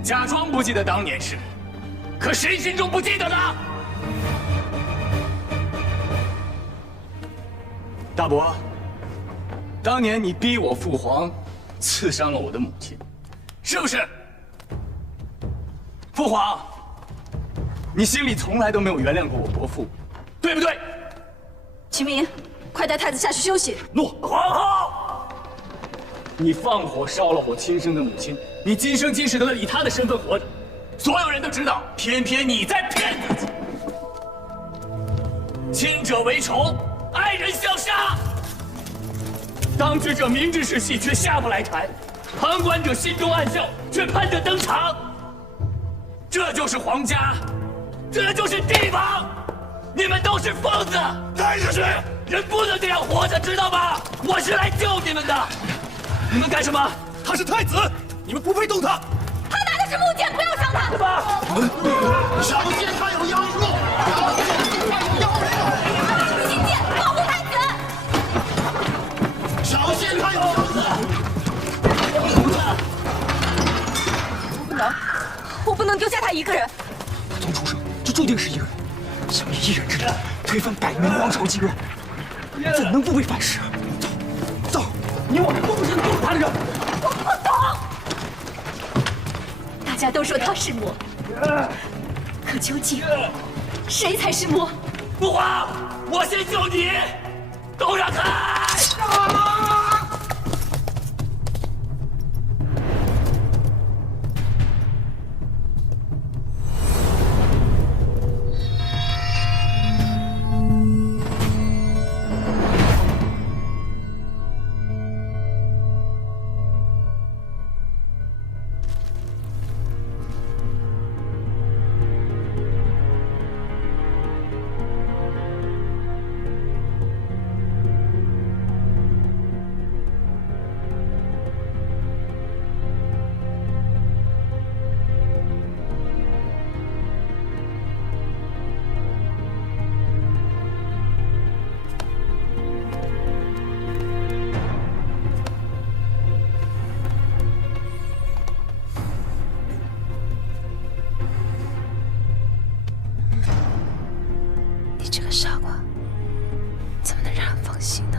假装不记得当年事，可谁心中不记得呢？大伯，当年你逼我父皇，刺伤了我的母亲，是不是？父皇，你心里从来都没有原谅过我伯父，对不对？启明，快带太子下去休息。诺，皇后。你放火烧了我亲生的母亲，你今生今世都在以她的身份活着，所有人都知道，偏偏你在骗自己。亲者为仇，爱人相杀。当局者明知是戏，却下不来台；旁观者心中暗笑，却盼着登场。这就是皇家，这就是帝王。你们都是疯子！带下去！人不能这样活着，知道吗？我是来救你们的。你们干什么？他是太子，你们不配动他。他拿的是木剑，不要伤他。小心他有妖术！小心他有妖术！金剑，保护太子！小心他有妖术！我不能丢下他一个人。他从出生就注定是一个人，想以一人之力推翻百年王朝积乱，怎能不为反噬？走，你我都是救他的人。我不懂。大家都说他是魔，可究竟谁才是魔？不慌，我先救你，都让开！你这个傻瓜，怎么能让人放心呢？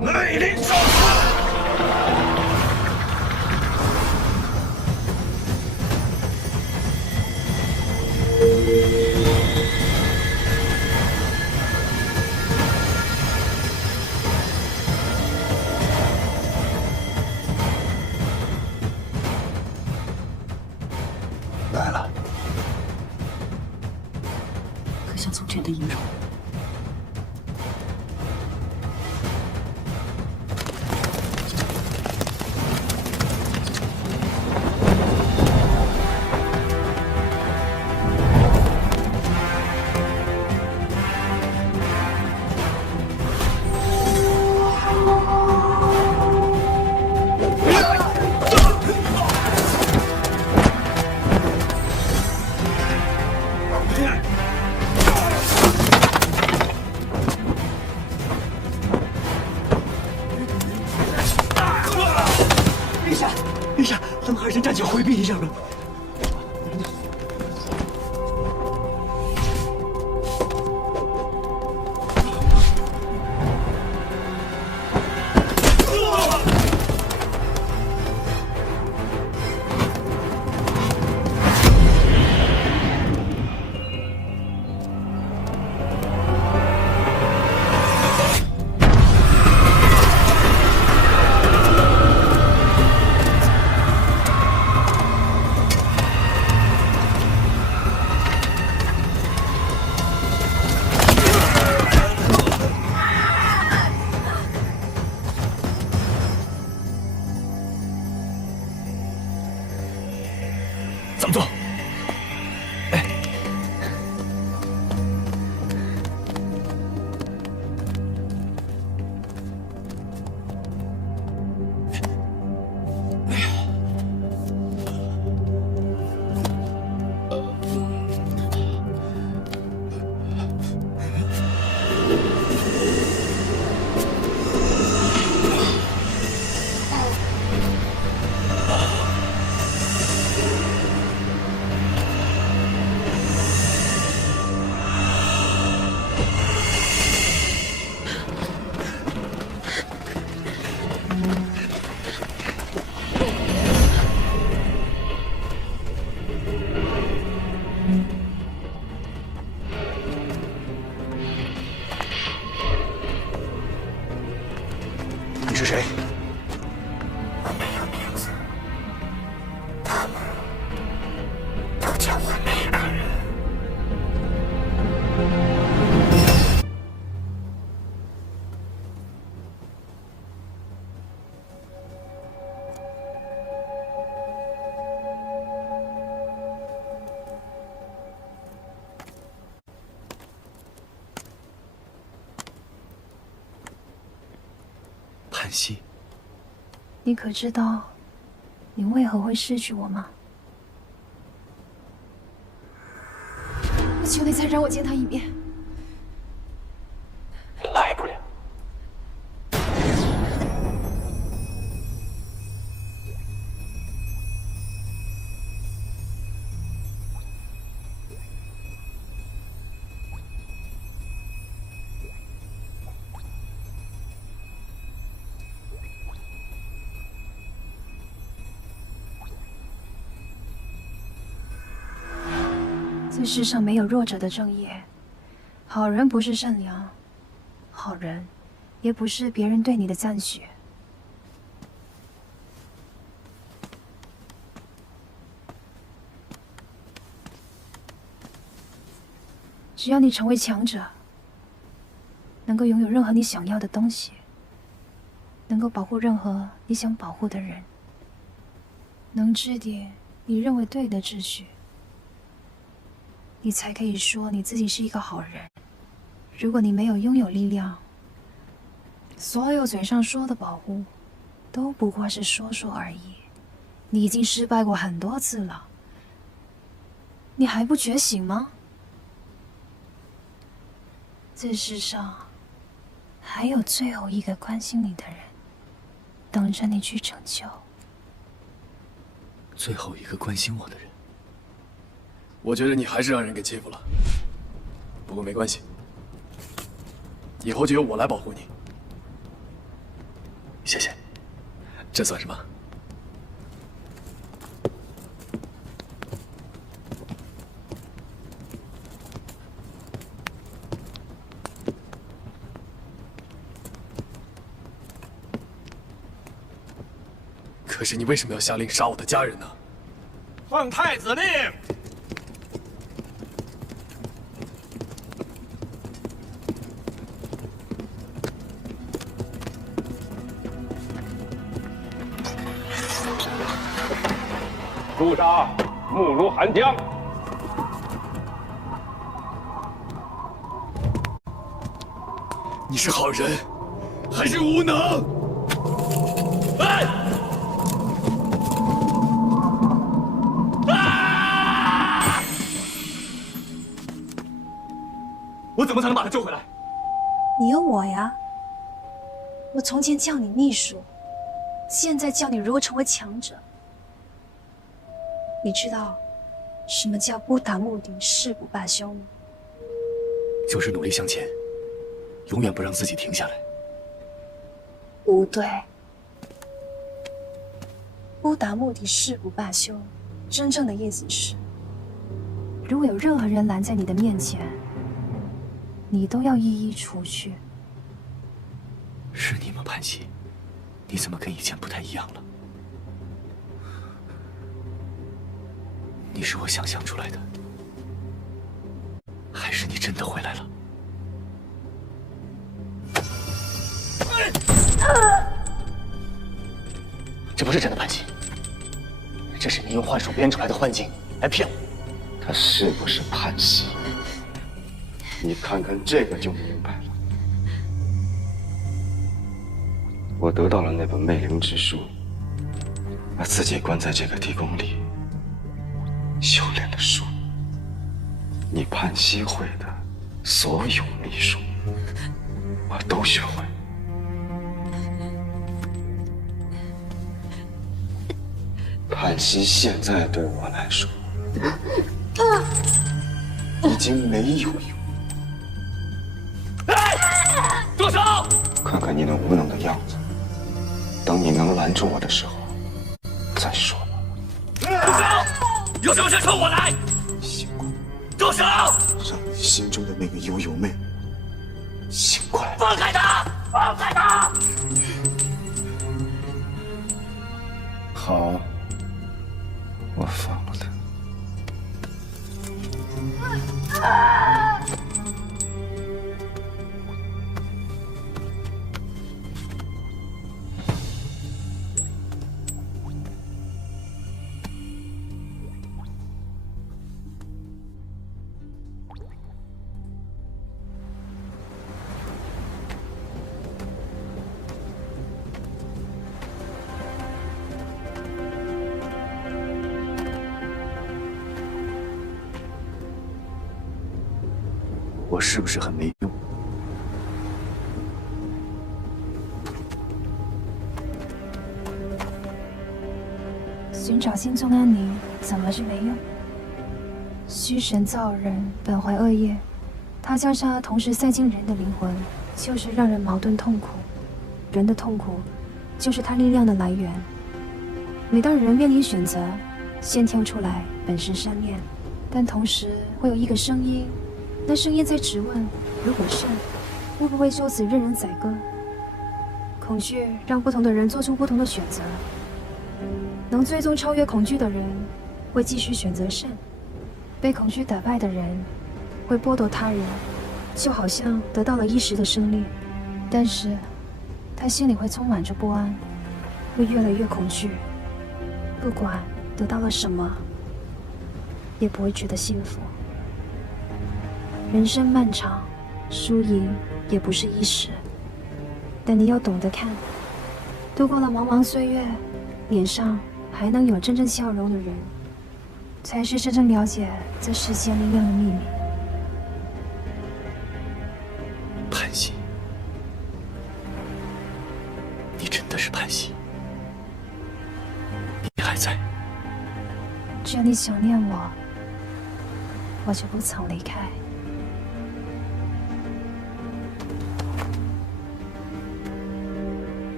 内力上来了。可像从前的阴柔。陛下，他们二人站起回避一下吧。叹息。你可知道，你为何会失去我吗？我求你再让我见他一面。来不了。这世上没有弱者的正义，好人不是善良，好人也不是别人对你的赞许。只要你成为强者，能够拥有任何你想要的东西，能够保护任何你想保护的人，能制定你认为对的秩序，你才可以说你自己是一个好人。如果你没有拥有力量，所有嘴上说的保护都不过是说说而已。你已经失败过很多次了，你还不觉醒吗？这世上还有最后一个关心你的人，等着你去拯救。最后一个关心我的人。我觉得你还是让人给欺负了，不过没关系，以后就由我来保护你。谢谢，这算什么？可是你为什么要下令杀我的家人呢？奉太子令。诛杀目如寒江。你是好人，还是无能？哎！啊！我怎么才能把他救回来？你有我呀。我从前叫你秘书，现在教你如何成为强者。你知道什么叫不达目的誓不罢休吗？就是努力向前，永远不让自己停下来。不对，不达目的誓不罢休，真正的意思是，如果有任何人拦在你的面前，你都要一一除去。是你吗，潘西？你怎么跟以前不太一样了？你是我想象出来的，还是你真的回来了？这不是真的潘西，这是你用幻术编出来的幻境来骗我。他是不是潘西？你看看这个就明白了。我得到了那本魅灵之书，把自己关在这个地宫里，修炼了术。你潘西会的所有秘术，我都学会。潘西现在对我来说，已经没有用。住手！看看你那无能的样子，等你能拦住我的时候，再说吧。住手！有什么事冲我来！住手！让你心中的那个悠悠妹醒过来！放开他！放开他！好，我放了他。我是不是很没用？寻找心中安宁，怎么是没用？虚神造人，本怀恶业，他将杀同时塞进人的灵魂，就是让人矛盾痛苦。人的痛苦，就是他力量的来源。每当人面临选择，先跳出来本是善念，但同时会有一个声音，那声音在质问：如果善，会不会就此任人宰割？恐惧让不同的人做出不同的选择。能最终超越恐惧的人，会继续选择善；被恐惧打败的人，会剥夺他人，就好像得到了一时的胜利，但是他心里会充满着不安，会越来越恐惧。不管得到了什么，也不会觉得幸福。人生漫长，输赢也不是一时，但你要懂得看，度过了茫茫岁月，脸上还能有真正笑容的人，才是真正了解这世间力量的秘密。潘西，你真的是潘西？你还在？只要你想念我，我就不曾离开。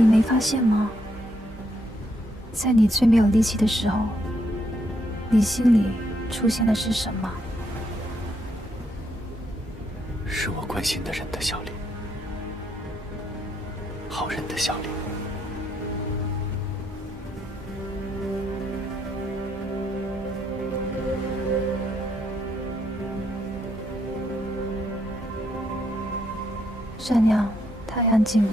你没发现吗？在你最没有力气的时候，你心里出现的是什么？是我关心的人的笑脸，好人的笑脸。善良太安静了，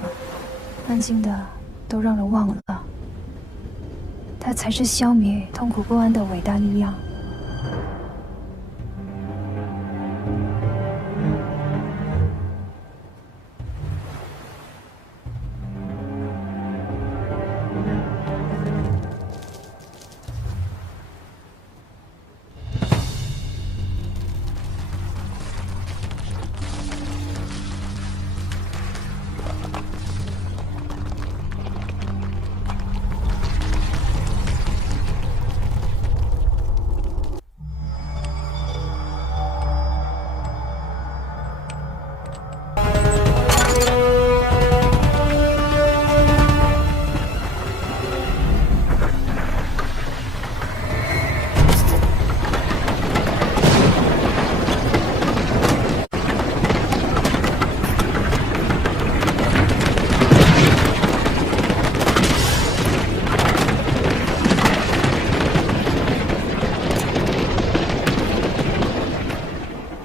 安静的都让人忘了，它才是消灭痛苦不安的伟大力量。